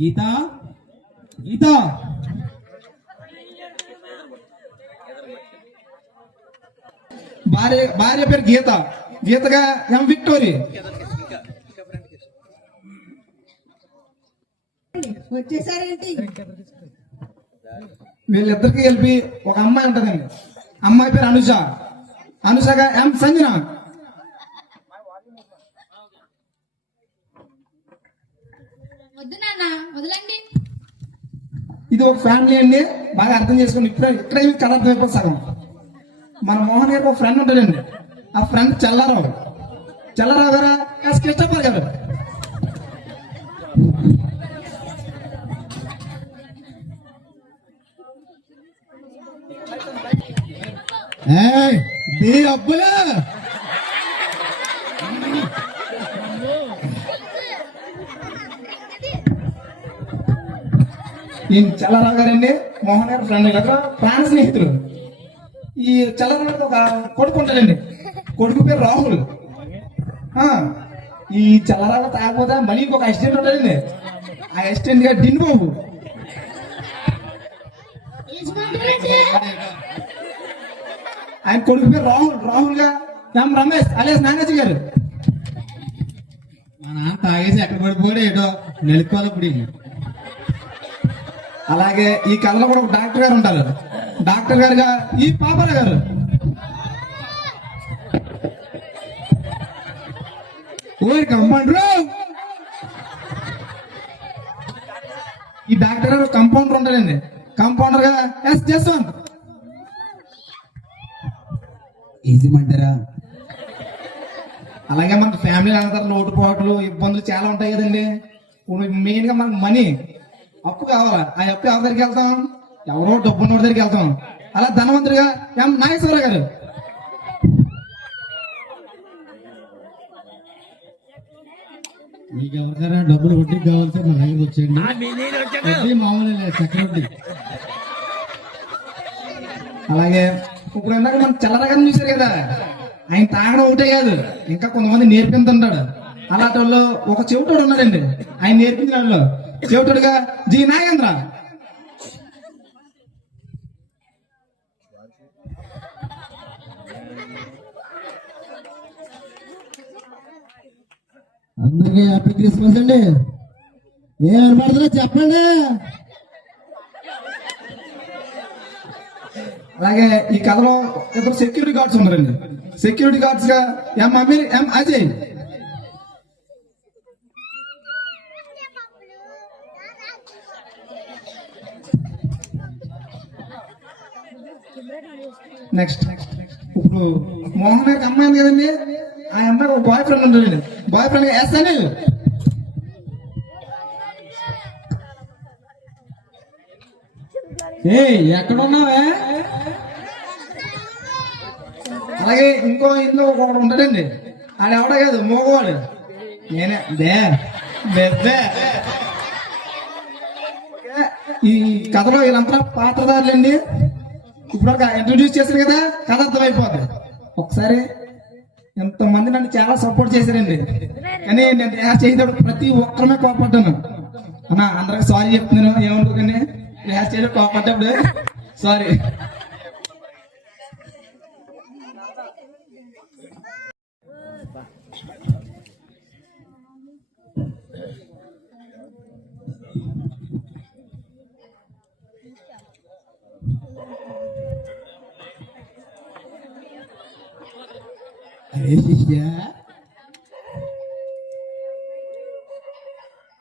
గీత గీత భార్య పేరు గీత, గీతగా ఎం విక్టోరీ. వచ్చేసారేంటి? వీళ్ళిద్దరికి కలిపి ఒక అమ్మాయి ఉంటదండి. అమ్మాయి పేరు అనుష, అనుషగా ఎం సంజన. వద్దు నాన్న, వదలండి. ఇది ఒక ఫ్యామిలీ అండి, బాగా అర్థం చేసుకోండి. ఇక్కడ కథ అర్థమైపోతుంది సగం. మన మోహన్ గారికి ఒక ఫ్రెండ్ ఉంటాడండి, ఆ ఫ్రెండ్ చల్లారావు. చల్లారావు గారా కృష్ణప్ప గారు. అబ్బులా ఈ చల్లారావు గారండి మోహన్ గారు ఫ్రెండ్ కదా, ప్రాణ స్నేహితులు. ఈ చల్లారావు గారికి ఒక కొడుకు ఉంటాడండి, కొడుకు పేరు రాహుల్. ఈ చల్లారావు తాగపోతే మళ్ళీ ఇంకొక అసిస్టెంట్ ఉంటాడండి, ఆ అసిస్టెంట్ గా డిన్ బాబు. ఆయన కొడుకు పేరు రాహుల్, రాహుల్ గా ఎం రమేష్ అలియాస్ నాగాజీ గారు. మా నాన్న తాగేసి ఎక్కడ పడిపోయాడు ఏటో నెలుకోవాలి. అలాగే ఈ కథలో కూడా ఒక డాక్టర్ గారు ఉంటారు, డాక్టర్ గారుగా ఈ పాపర గారు. కంపౌండర్, ఈ డాక్టర్ గారు కంపౌండర్ ఉంటాడండి, కంపౌండర్ గా ఎస్ జస్వంత్. ఏమంటారా? అలాగే మన ఫ్యామిలీ అందరూ లోటుపాట్లు ఇబ్బందులు చాలా ఉంటాయి కదండి. మెయిన్ గా మనకు మనీ, అప్పు కావాలా, ఆ అప్పు ఎవరి దగ్గరికి వెళ్తాం? ఎవరో డబ్బు ఉన్నోడి దగ్గరికి వెళ్తాం. అలా ధనవంతుడిగా ఎం నాగేశ్వర గారు. మీకు ఎవరికైనా డబ్బులు వడ్డీకి కావాలంటే మన దగ్గరికి వచ్చేయండి, మామూలు చక్రవడ్డీ. అలాగే ఇప్పుడు ఇందాక మనం చల్లరగానే చూశారు కదా, ఆయన తాగడం ఒకటే కాదు, ఇంకా కొంతమంది నేర్పించుంటాడు. అలాంటి వాళ్ళు ఒక చెవిటోడు ఉన్నాడండి, ఆయన నేర్పించిన వాళ్ళు చెవిటోడుగా జి నాగేంద్ర. అందరికీ హ్యాపీ క్రిస్మస్ అండి. ఏం పడుతుందో చెప్పండి. అలాగే ఈ కథలో ఇద్దరు సెక్యూరిటీ గార్డ్స్ ఉన్నారండి, సెక్యూరిటీ గార్డ్స్ గా ఎం అమీర్, ఎం అజయ్. నెక్స్ట్ ఇప్పుడు మోహన్ గారికి అమ్మాయి ఉంది కదండి, ఆ అమ్మాయి ఒక బాయ్ ఫ్రెండ్ ఉంటాడండి, బాయ్ ఫ్రెండ్ ఎస్ అని. ఎక్కడున్నావే? అలాగే ఇంకో ఇంట్లో ఒకడు ఉంటాడండి, ఆడ ఎవడో కాదు మోగవాడు, నేనే బే. ఈ కథలో వీళ్ళంతా పాత్రధారులండి. ఇప్పుడు ఒక ఇంట్రొడ్యూస్ చేశారు కదా, కథ అర్థమైపోతుంది. ఒకసారి ఎంతమంది నన్ను చాలా సపోర్ట్ చేశారండి, కానీ నేను రిహార్స్ చేసేటప్పుడు ప్రతి ఒక్కరమే కోపడ్డాను. అన్నా అందరికి సారీ చెప్తున్నాను, ఏమనుకోకండి. రిహార్స్ చేయడం కోపడ్డప్పుడు సారీ. అరే శిష్య,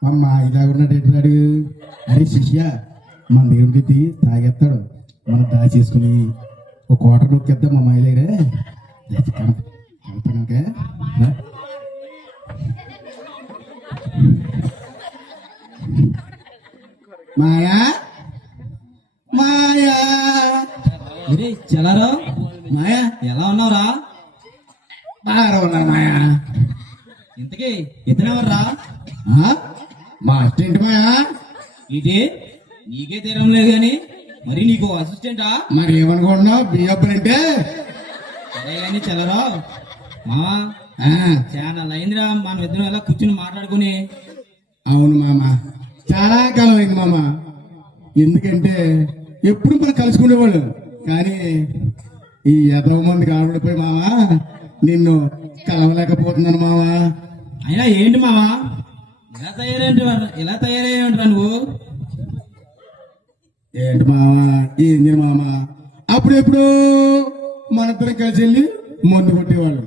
అమ్మా ఇలాగున్నాడు. అరే శిష్య, మన దేవుడికి తాగేస్తాడు, మనం దాచేసుకుని ఒక కోట నొక్కేద్దాం. మా మాయలేరే కనుక మాయా మాయా చలారా మాయా ఎలా ఉన్నావురా? బాగా ఉన్నారు మాయా. ఇంతకీ ఇతనెవర్రా? మా అసిస్టెంట్ మాయా. ఇది నీకే తీరం లేదు గాని మరి నీకు అసిస్టెంటా? మరి ఏమనుకుంటున్నావు? బియ్యప్పులంటే సరే గాని చల్లరా మా చాలా అయిందిరా, మనం ఇద్దరం ఎలా కూర్చుని మాట్లాడుకుని అవును మామ, చాలా కాలం అయింది మామ. ఎందుకంటే ఎప్పుడు మనం కలుసుకునేవాళ్ళు, కానీ ఈ యదవ మంది కాబడిపోయి మామ నిన్ను కలవలేకపోతున్నాను మామ. అయినా ఏంటి మావా ఇలా తయారయ్యేంటిరా నువ్వు? ఏంటి మామ, ఏంది మామ, అప్పుడెప్పుడు మనిద్దరం కలిసి వెళ్ళి మందు కొట్టేవాడు.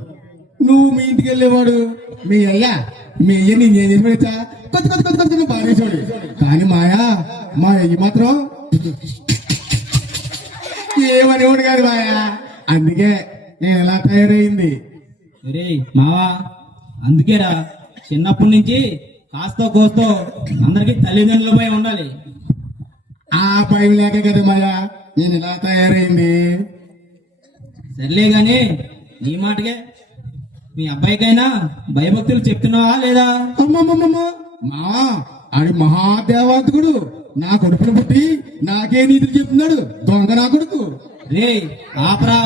నువ్వు మీ ఇంటికి వెళ్ళేవాడు, మీ అయ్యా నేను ఏం చేసి పెడతా కొత్త కొత్త కొత్త కొత్త బాధేసాడు. కానీ మా అయ్యి మాత్రం ఏమనేవాడు కాదు మాయా. అందుకే నేను ఎలా తయారైంది. రే మావా, అందుకేరా చిన్నప్పటి నుంచి కాస్తో కోస్తో అందరికి తల్లిదండ్రులపై ఉండాలి. ఆ భయం లేక కదా మాయా నేను ఇలా తయారైంది. సర్లే గాని నీ మాటకే మీ అబ్బాయికైనా భయభక్తులు చెప్తున్నావా లేదా? అమ్మమ్మమ్మ, మా ఆడి మహాదేవాంతకుడు నా కొడుకును పుట్టి నాకే నీతులు చెప్తున్నాడు, దొంగ నా కొడుకు. రే ఆపరా,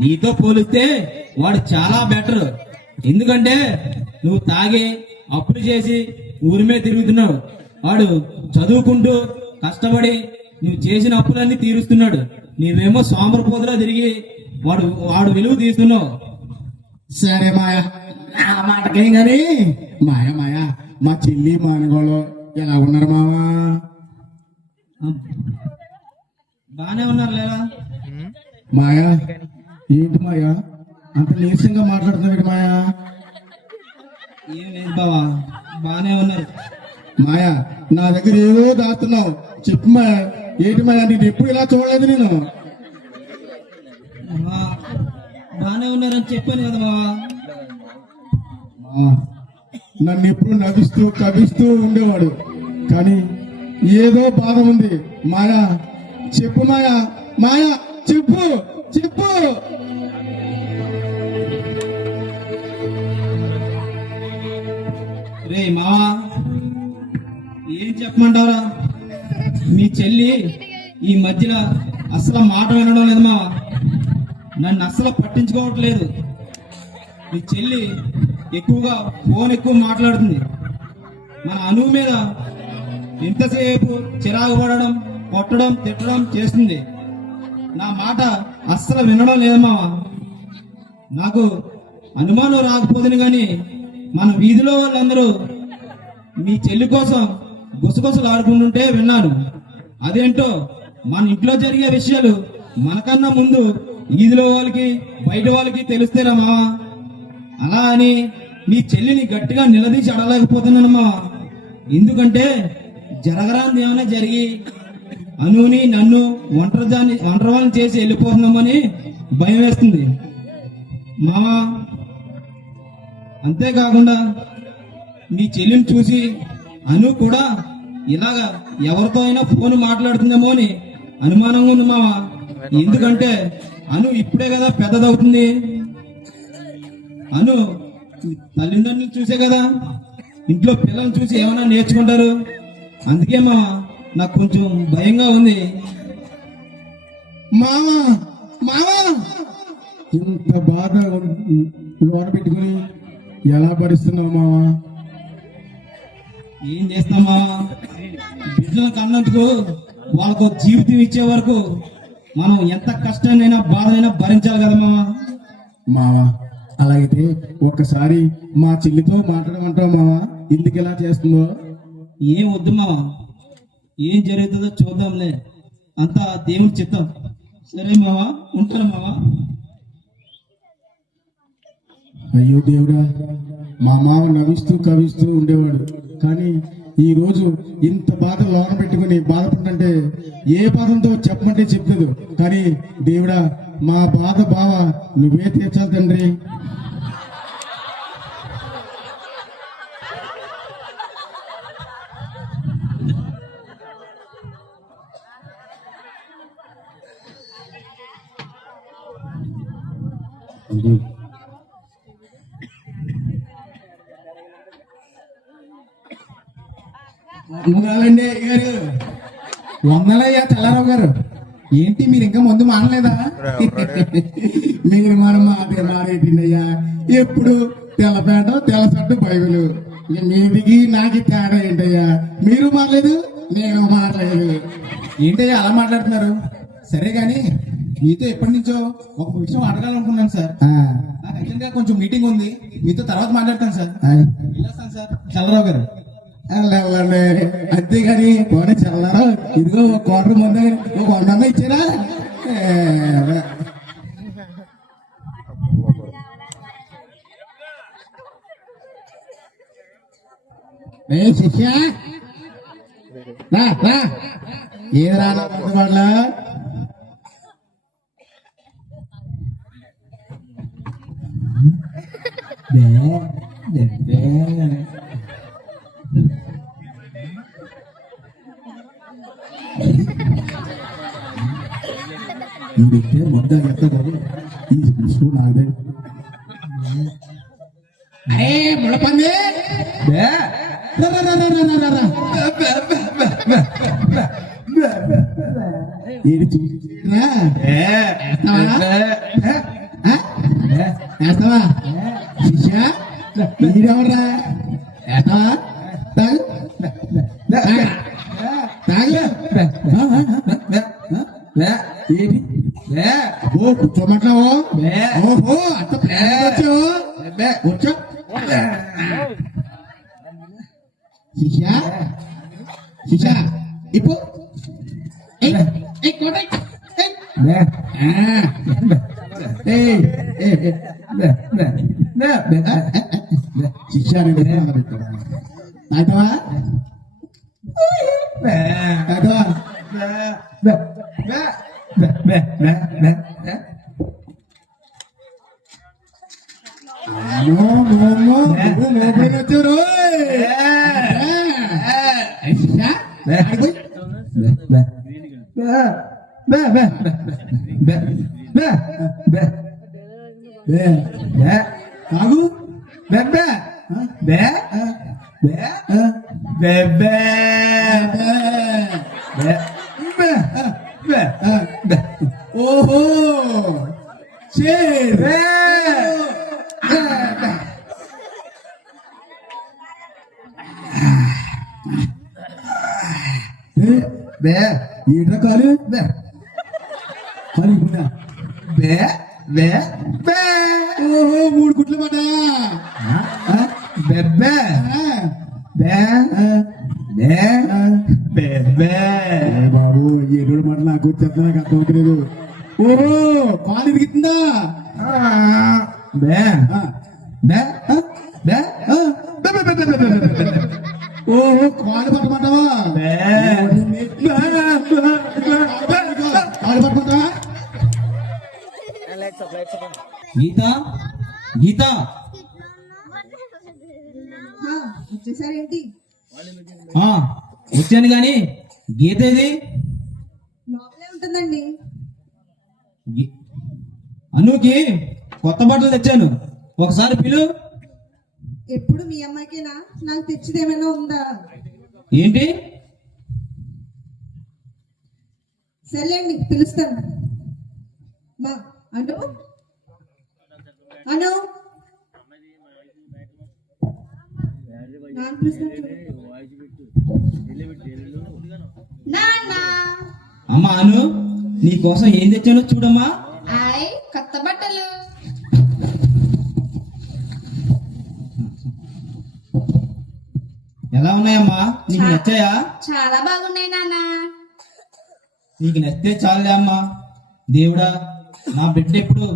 నీతో పోలిస్తే వాడు చాలా బెటర్. ఎందుకంటే నువ్వు తాగి అప్పులు చేసి ఊరి మీద తిరుగుతున్నావు, వాడు చదువుకుంటూ కష్టపడి నువ్వు చేసిన అప్పులన్నీ తీరుస్తున్నాడు. నీవేమో సోమరపోతులా తిరిగి వాడు విలువ తీస్తున్నావు. సరే మాయా, నా మాటకేం గాని మాయా మా చెల్లి మానగోళ్ళు ఎలా ఉన్నారు మావా? బానే ఉన్నారు లేదా? మాయా ఏంటి మాయా అంత నీరసంగా మాట్లాడుతున్నాడు మాయా? ఏం లేదు బావా, బానే ఉన్నారు. మాయా నా దగ్గర ఏదో దాస్తున్నావు, చెప్పు మాయా. ఏంటి మాయా, నేను ఎప్పుడు ఇలా చూడలేదు నేను. బానే ఉన్నారని చెప్పాను కదా బావా. నన్ను ఎప్పుడు నవ్విస్తూ కవిస్తూ ఉండేవాడు, కానీ ఏదో బాధ ఉంది. మాయా చెప్పు మాయా చెప్పు. రే మావా, ఏం చెప్పమంటారా? మీ చెల్లి ఈ మధ్యలో అసలు మాట వినడం లేదు మావా, నన్ను అస్సలు పట్టించుకోవట్లేదు. మీ చెల్లి ఎక్కువగా ఫోన్ ఎక్కువ మాట్లాడుతుంది. మన అనువు మీద ఎంతసేపు చిరాకు పడడం, కొట్టడం, తిట్టడం చేస్తుంది. నా మాట అస్సలు వినడం లేదు మావా. నాకు అనుమానం రాకపోతుంది కానీ మన వీధిలో వాళ్ళందరూ మీ చెల్లి కోసం గుసగుసలు ఆడుకుంటుంటే విన్నాను. అదేంటో మన ఇంట్లో జరిగే విషయాలు మనకన్నా ముందు వీధిలో వాళ్ళకి బయట వాళ్ళకి తెలుస్తేరా మావా. అలా అని మీ చెల్లిని గట్టిగా నిలదీసి అడలేకపోతున్నాను మావా. ఎందుకంటే జరగరాంది ఏమైనా జరిగి అనుని నన్ను ఒంటరివాళ్ళని చేసి వెళ్ళిపోతున్నామని భయం వేస్తుంది మావా. అంతేకాకుండా మీ చెల్లిని చూసి అను కూడా ఇలాగా ఎవరితో అయినా ఫోన్ మాట్లాడుతుందేమో అని అనుమానంగా ఉంది మావా. ఎందుకంటే అను ఇప్పుడే కదా పెద్దదవుతుంది. అను తల్లిదండ్రులు చూసే కదా ఇంట్లో పిల్లల్ని చూసి ఏమైనా నేర్చుకుంటారు. అందుకే మావా నాకు కొంచెం భయంగా ఉంది. మావా ఇంత బాధ లోన పెట్టుకుని ఎలా భరిస్తున్నావు మావా? ఏం చేస్తామా, బిడ్డలను కన్నందుకు వాళ్ళకు జీవితం ఇచ్చే వరకు మనం ఎంత కష్టాన్నైనా బాధనైనా భరించాలి కదా మావా. మావా అలాగైతే ఒక్కసారి మా చెల్లితో మాట్లాడమంటావు మావా, ఎందుకు ఎలా చేస్తుందో? ఏం వద్దు మావా, ఏం జరుగుతుందో చూద్దాంలే, అంతా దేవుడి చిత్తం. సరే మావా, ఉంటాను మావా. అయ్యో దేవుడా, మా మామ నవ్విస్తూ కవిస్తూ ఉండేవాడు, కానీ ఈ రోజు ఇంత బాధ లోన పెట్టుకుని బాధపడుతుంటే ఏ బాధంతో చెప్పమంటే చెప్పలేదు. కానీ దేవుడా మా బాధ బావ నువ్వే తీర్చాలి తండ్రి. వందనాలండి గారు, వందలయ్యా తెల్లారావు గారు. ఏంటి మీరు ఇంకా ముందు మానలేదా? మీరు మనం మారేటిండయ్యా, ఎప్పుడు తెల్లపేట తెల్లసట్టు బైబిలు, మీదికి నాకు తేడా ఏంటయ్యా? మీరు మారలేదు, నేను మారలేదు. ఏంటి అలా మాట్లాడుతున్నారు? సరే గాని మీతో ఎప్పటి నుంచో ఒక విషయం అడగాలనుకున్నాను సార్. నాకు అర్జెంట్ గా కొంచెం మీటింగ్ ఉంది, మీతో తర్వాత మాట్లాడతాను సార్. వెళ్ళొస్తాను సార్. చల్లరావు గారు అంతేగాని పోనీ చల్లరావు, ఇదిగో ఒక క్వార్టర్ ముందే ఒక 100 ఇచ్చారా? శిష్య ఏదరా అందుబాటులో ఇదైతే మొత్తం ఎత్తదు ఈ విషయం నాదే. అరే ముళ్ళపంది ఏది చూసినా వేస్తావా శిష్య? మీరెవర్రా? వేస్తావా? ఏంటి ఓ కూర్చోమంటావు? ఓహో అంత ప్రేమ వచ్చావు. కూర్చో శిష్య. శిష్య ఇప్పుడు శిష్య తాగుతావా? తాగుతావా? వచ్చారు కాదు ఓహో ఏంట్రా కాలు కాలు ఓహో 3 గుట్లు పడ్డా బాబు ఏడు మాట నాకు చెప్తా నాకు అర్థం అవుతలేదు. ఓహో కాలు ఇరుగుతుందా? ఓహో కాలు పట్టమంటావా? కాలు పట్టమంటావా? గీత గీత వచ్చేసారేంటి? వచ్చాను గాని గీత ఏది? లోపలే ఉంటుందండి. అనుకి కొత్త బట్టలు తెచ్చాను, ఒకసారి పిలు. ఎప్పుడు మీ అమ్మాయికేనా? నాకు తెచ్చిది ఏమైనా ఉందా? ఏంటి? సర్లేండి పిలుస్తాను. మా అను అను అమ్మా అను, నీ కోసం ఏం తెచ్చానో చూడమ్మా. కొత్త బట్టలు. ఎలా ఉన్నాయమ్మా? నీకు నచ్చాయా? చాలా బాగున్నాయి నాన్న. నీకు నచ్చితే చాలులే అమ్మా. దేవుడా, నా బిడ్డ ఎప్పుడు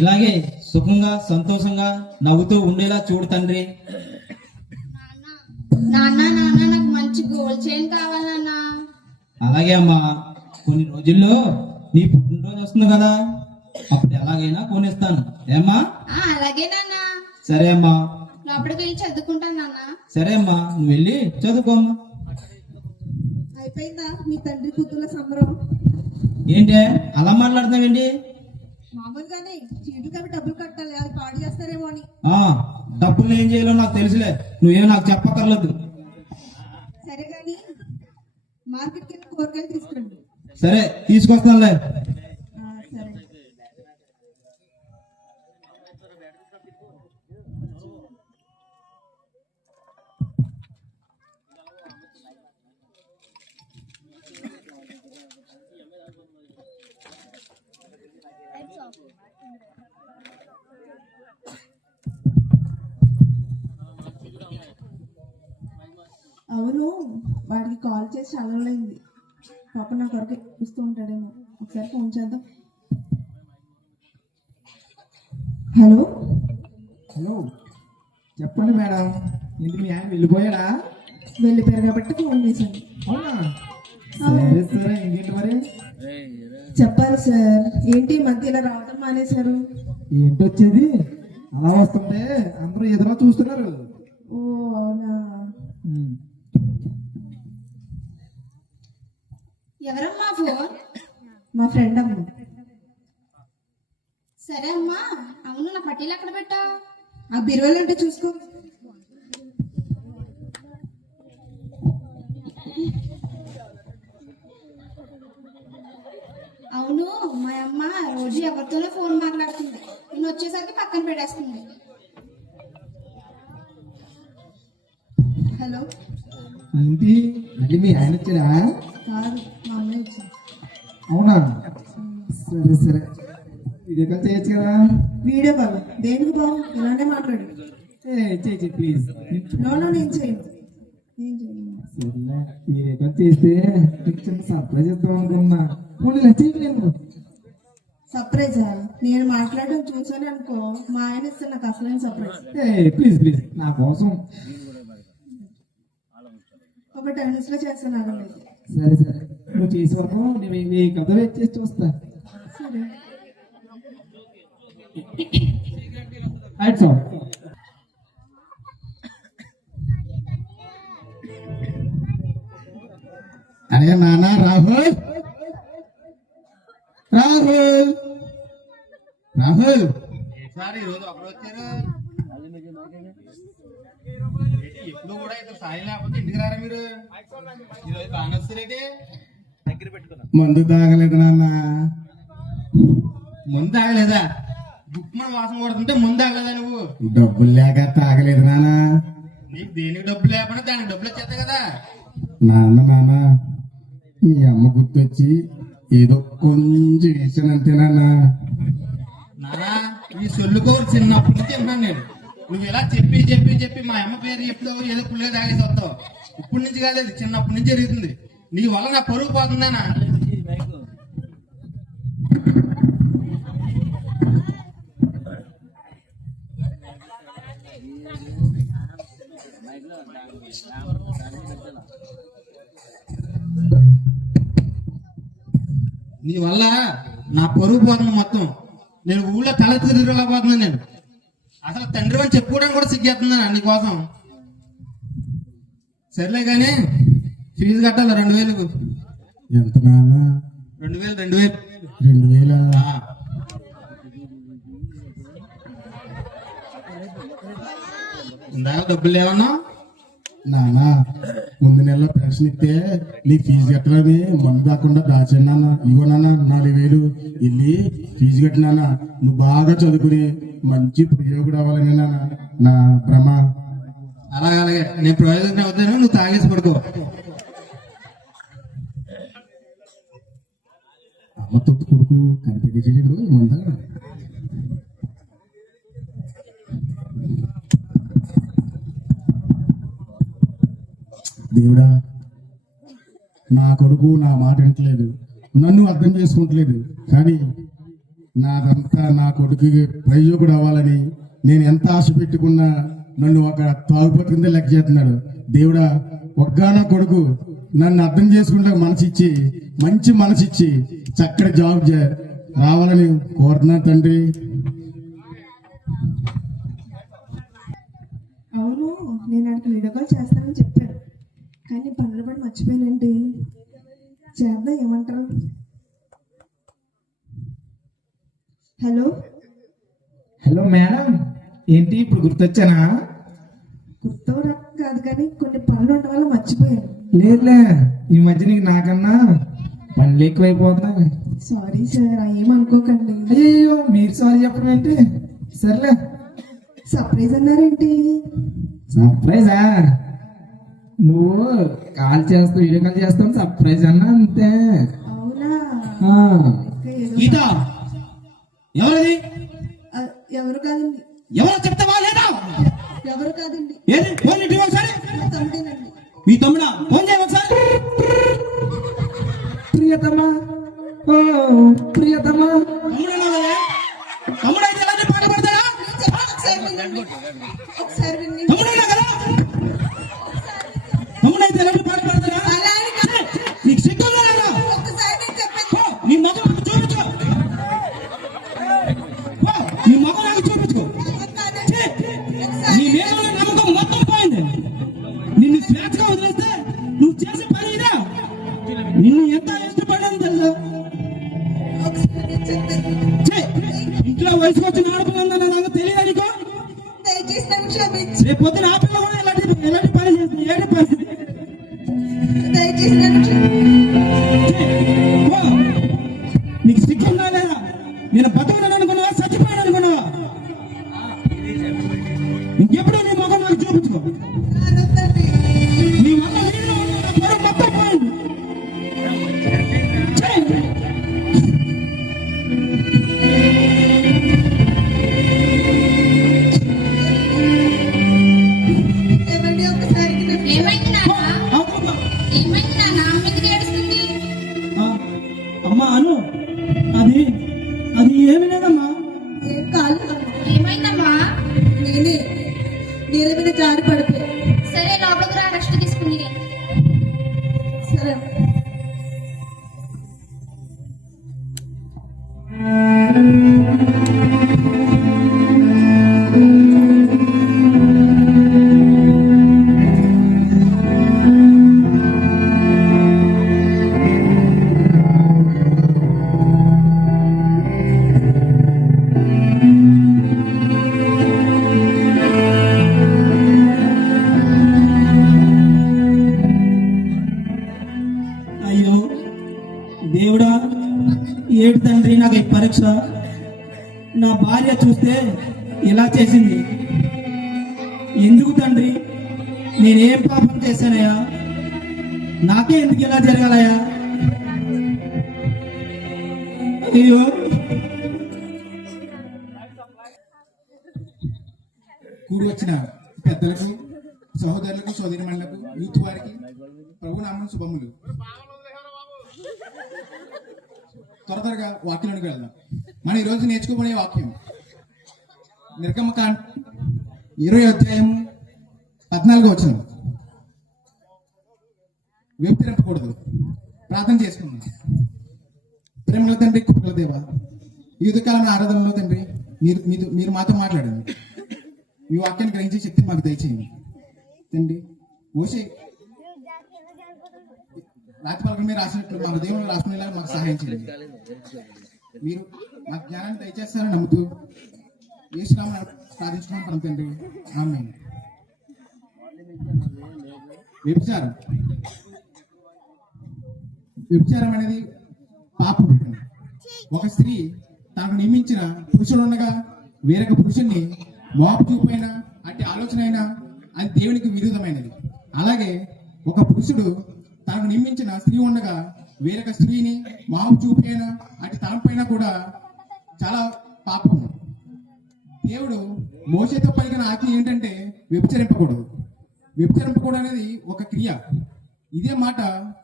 ఇలాగే సుఖంగా సంతోషంగా నవ్వుతూ ఉండేలా చూడు తండ్రి. నాన్న నాన్న నాకు మంచి గోల్డ్ చైన్ కావాలన్నా. అలాగే అమ్మా, కొన్ని రోజుల్లో నీ పుట్టినరోజు వస్తుంది కదా, అప్పుడు ఎలాగైనా కొనిస్తాను. ఏమ్మా? అలాగే నాన్న. సరే అమ్మా. లోపలికి వెళ్ళి చదువుకుంటాను నాన్న. సరే అమ్మా, నువ్వు వెళ్ళి చదువుకో అమ్మా. అయిపోయిందా మీ తండ్రి కూతుర్ల సంబరం? ఏంటే అలా మాట్లాడుతున్నావేంటి? మామూలుగానే చీటుకి అవి డబ్బులు కట్టాలి, అవి పాడు చేస్తారేమో అని. డబ్బులు ఏం చేయాలో నాకు తెలుసులే, నువ్వేం నాకు చెప్పక్కర్లేదు. సరే గాని మార్కెట్కి వెళ్ళి కూరగాయలు తీసుకురండి. సరే తీసుకొస్తానులే. సరే. అవును, వాడికి కాల్ చేసి చాలా రోజులైంది. పాప నా కొరకు ఇస్తూ ఉంటాడేమో, ఒకసారి ఫోన్ చేద్దాం. హలో, హలో, చెప్పండి మేడం. ఏంటి మీ ఆయన వెళ్ళిపోయాడా? వెళ్ళిపోయారు కాబట్టి ఫోన్ చేశాను. అవునా? సరే సరే, ఇంకేంటి మరి? చెప్పాలి సార్, ఏంటి ఈ మధ్య ఇలా రావడం మానేశారు? ఏంటి వచ్చేది? అలా వస్తుంటే అందరూ ఎదురు చూస్తున్నారు. ఓ అవునా. ఎవరమ్మా ఫోన్? మా ఫ్రెండ్ అమ్మ. సరే అమ్మా, అవును నా పట్టీలు ఎక్కడ పెట్టా? ఆ బీరువాలు అంటే చూసుకో. అవును, మా అమ్మ రోజు ఎవరితోనో ఫోన్ మాట్లాడుతుంది. నేను వచ్చేసరికి పక్కన పెట్టేస్తుంది. హలో. ఏంటి మళ్ళీ మీ ఆయన వచ్చాడా? కాదు, మా అమ్మాయి వచ్చింది. అవునా? సరే సరే, వీడియో కాల్ చేయొచ్చు కదా? వీడియో కాల్ దేనికి బాబు? ఇలానే మాట్లాడు. చేయి ప్లీజ్. నో నో, నేను చేయను. నేను చేయను. సర్లే, వీడియో కాల్ చేస్తే నీకు చిన్న సర్ప్రైజ్ ఇద్దాం అనుకున్నా. పోనీ చేయలేము. సర్ప్రైజా? నేను మాట్లాడడం చూసాను అనుకో, మా ఆయన ఇస్తే నాకు అసలైన సర్ప్రైజ్. ప్లీజ్ ప్లీజ్, నా కోసం. ఒక 10 minutes లో చేస్తాను. ఆగండి. సరే సరే, నువ్వు చేసే వరకు నేను ఈ కథ వెయిట్ చేసి చూస్తా. సరే. Right sir. అరే నానా రాహుల్, రాహుల్, రాహుల్, సార్ ఈ రోజు అప్పుడు వచ్చారు. ఎప్పుడు కూడా ఇద్దరు సాయం లేకపోతే ఇంటికి రారా మీరు? ఈ రోజు బాగా వస్తారేంటి? దగ్గర పెట్టుకున్నా. మందు తాగలేదు నాన్న. ముందు తాగలేదా? బుక్మన్ వాసన కొడుతుంటే ముందు తాగలేదా నువ్వు? డబ్బులు లేక తాగలేదు నాన్న. నీకు దేనికి డబ్బులు లేకపోతే దానికి డబ్బులు వచ్చేస్తాయి కదా. నాన్న మీ అమ్మ గుర్తొచ్చి ఏదో కొంచెం వేసానంతే నాన్న. నానా, ఈ సొల్లుకోరు చిన్నప్పటి నుంచి విన్నాను నేను. నువ్వు ఇలా చెప్పి చెప్పి చెప్పి మా అమ్మ పేరు చెప్తావు, ఏదో పుల్లిగా తాగేసి వస్తావు. ఇప్పటి నుంచి కాలేదు, చిన్నప్పటి నుంచి జరుగుతుంది. నీ వల్ల నా పరుగు పోతుందానా? నీ వల్ల నా పరుగు పోతుంది మొత్తం. నేను ఊళ్ళో తల తిరగలేకపోతున్నాను. నేను అసలు తండ్రి అని చెప్పుకోవడానికి కూడా సిగ్గేస్తున్నాను నీకోసం. సర్లే కానీ ఫీజు కట్టాలి 2000. ఎంత నాన్న? 2000. 2000. ఇందాక డబ్బులు లేవన్నా? నాన్న ముందు నెలలో పెన్షన్ ఇస్తే నీ ఫీజు కట్టలని మందు కాకుండా దాచాను నాన్న. ఇగో నాన్న 4000 వెళ్ళి ఫీజు కట్టినాన్న. నువ్వు బాగా చదువుకుని మంచి ప్రయోగుడు అవ్వాలని నాన్న నా భ్రమ. అలాగే నేను ప్రయోజనం అవుతాను, నువ్వు తాగేసి పడుకో. అమ్మ తొత్తు కొడుకు కనిపెట్టేసేడు ముందా. దేవుడా, నా కొడుకు నా మాట వింటలేదు, నన్ను అర్థం చేసుకుంటలేదు. కానీ నాదంతా నా కొడుకుకి ప్రయోగుడు అవ్వాలని నేను ఎంత ఆశ పెట్టుకున్నా నన్ను ఒక తాగుబోతు కింద లెక్క చేస్తున్నాడు. దేవుడా, ఒక్కగానో కొడుకు నన్ను అర్థం చేసుకుంటే మనసిచ్చి, మంచి మనసిచ్చి చక్కటి జాబ్ రావాలని కోరుతున్నా తండ్రి. అవును, నేను ఆడికి వీడియో కాల్ చేస్తానని చెప్పాను, కానీ పనులు పడి మర్చిపోయానండి. చేద్దాం, ఏమంటారు? హలో. హలో మేడం, ఏంటి ఇప్పుడు గుర్తొచ్చానా? గుర్తు కాదు, కానీ కొన్ని పనులు ఉండడం వల్ల మర్చిపోయాను. లేదులే, ఈ మధ్య నీకు నాకన్నా పనులు ఎక్కువైపోతున్నాయి. సారీ సార్, ఏమనుకోకండి. అయ్యో, మీరు సారీ చెప్పడం ఏంటి? సర్లే. సర్ప్రైజ్ అన్నారేంటి? సర్ప్రైజా? నువ్వు కాల్ చేస్తావు, వీడియో కాల్ చేస్తావు, సర్ప్రైజ్ అన్నా అంతే. అవునా? ఆ. ఇంకా ఏదో గీత, ఎవరది? ఆ, ఎవరు కాదండి, ఎవరో చెప్తావా లేదా? ఎవరు కాదండి, ఏది ఫోన్ ఇటు ఒకసారి. మా తమ్ముడేనండి. మీ తమ్ముడా? ఫోన్ చేయ ఒకసారి. ప్రియతమా, ఓ ప్రియతమా, తమ్ముడు తమ్ముడైతే ఎలాంటి పాట పడతాడా? ఒకసారి వినండి, ఒకసారి వినండి. తమ్ముడైనా కదా? తమ్ముడైతే ఎలాంటి పాట పడతాడా? అలా అని కాదు. నీకు సిగ్గుందా లేదా? ఒక్కసారి నేను చెప్పేది పో, నీ ముఖం నాకు చూపించు. పో, నీ ముఖం నాకు చూపించుకో. కాదండి. నీ మీద ఉన్న నమ్మకం మొత్తం పోయింది. నిన్ను స్వేచ్ఛగా వదిలేస్తే నువ్వు చేసే పని ఇదా? నిన్ను ఎంత ఇష్టపడ్డాను తెలుసా? ఒకసారి నేను చెప్పేది. ఛీ! ఇంట్లో వయసుకు వచ్చిన ఆడపిల్లందరూ నాకు తెలియదా నీకు? దయచేసి నన్ను క్షమించు. రేపు పొద్దున ఆ పిల్ల కూడా ఎలాంటి పని చేస్తుంది? ఏడే పరిస్థితి? దయచేసి నన్ను క్షమించు. ఛీ! పో! నీకు సిగ్గుందా లేదా? నేను బతుకున్నాను అనుకున్నావా? చచ్చిపోయాను అనుకున్నావా? ఇంకెప్పుడు నీ ముఖం నాకు చూపించుకో. అనొద్దండి. నీ వల్ల నీలో ఉన్న నా పరువు మొత్తం పోయింది. ఛీ! ఏమండి ఒక్కసారికి నన్ను ఏమైంది నాన్న? అవతల పో. ఏమైంది నాన్న? ఎందుకు ఏడుస్తుంది? ఆ, అమ్మా అను, అది అది ఏమి లేదమ్మా. ఏం కాదు. ఏమైందమ్మా? నేనే నీళ్ళ మీద జారి పడిపోయా. సరే లోపలికి రా, రెస్ట్ తీసుకుని. సరే అయ్యో దేవుడా, ఏడు తండ్రి నాకు ఈ పరీక్ష. నా భార్య చూస్తే ఇలా చేసింది. ఎందుకు తండ్రి? నేనేం పాపం చేశానయ్యా? నాకే ఎందుకు ఇలా జరగాలయ్యా? అయ్యో, కూడి వచ్చిన పెద్దలకు, సహోదరులకు, సోదరిమణులకు, యూత్ వారికి ప్రభు నామం శుభములు. త్వరగా వాక్యంలోకి వెళ్దాం. మనం ఈ రోజు నేర్చుకోబోయే వాక్యం నిర్గమకాండ 20 అధ్యాయము 14 వచనం. వ్యక్తిరపకూడదు. ప్రార్థన చేసుకుందాం. ప్రేమల తండ్రి, కృపల దేవ, ఈ ఉదయకాలం ఆరాధనలో తండ్రి మీరు మాతో మాట్లాడండి. మీ వాక్యాన్ని గ్రహించే శక్తి మాకు దయచేయండి తండ్రి. మోషే రాజపాలకుల మీద రాసినట్లు మా హృదయంలో రాసుకునేలా మాకు సహాయం చేయండి. మీరు మా జ్ఞానాన్ని దయచేస్తారని నమ్ముతూ యేసునామమున ప్రార్థించుకున్నాం పరమ తండ్రి. ఆమేన్. వ్యభిచారం అనేది పాపం. ఒక స్త్రీ తనకు నియమించిన పురుషుడు ఉండగా వేరొక పురుషుణ్ణి మోపు చూపైన అట్టి ఆలోచన అయినా అది దేవునికి విరుద్ధమైనది. అలాగే ఒక పురుషుడు తనకు నియమించిన స్త్రీ ఉండగా వేరొక స్త్రీని మోపు చూపైన అట్టి తలంపైన కూడా చాలా పాపం. దేవుడు మోషేతో పలికిన ఆజ్ఞ ఏంటంటే వ్యభిచరింపకూడదు. వ్యభిచరింపకూడదు అనేది ఒక క్రియ. ఇదే మాట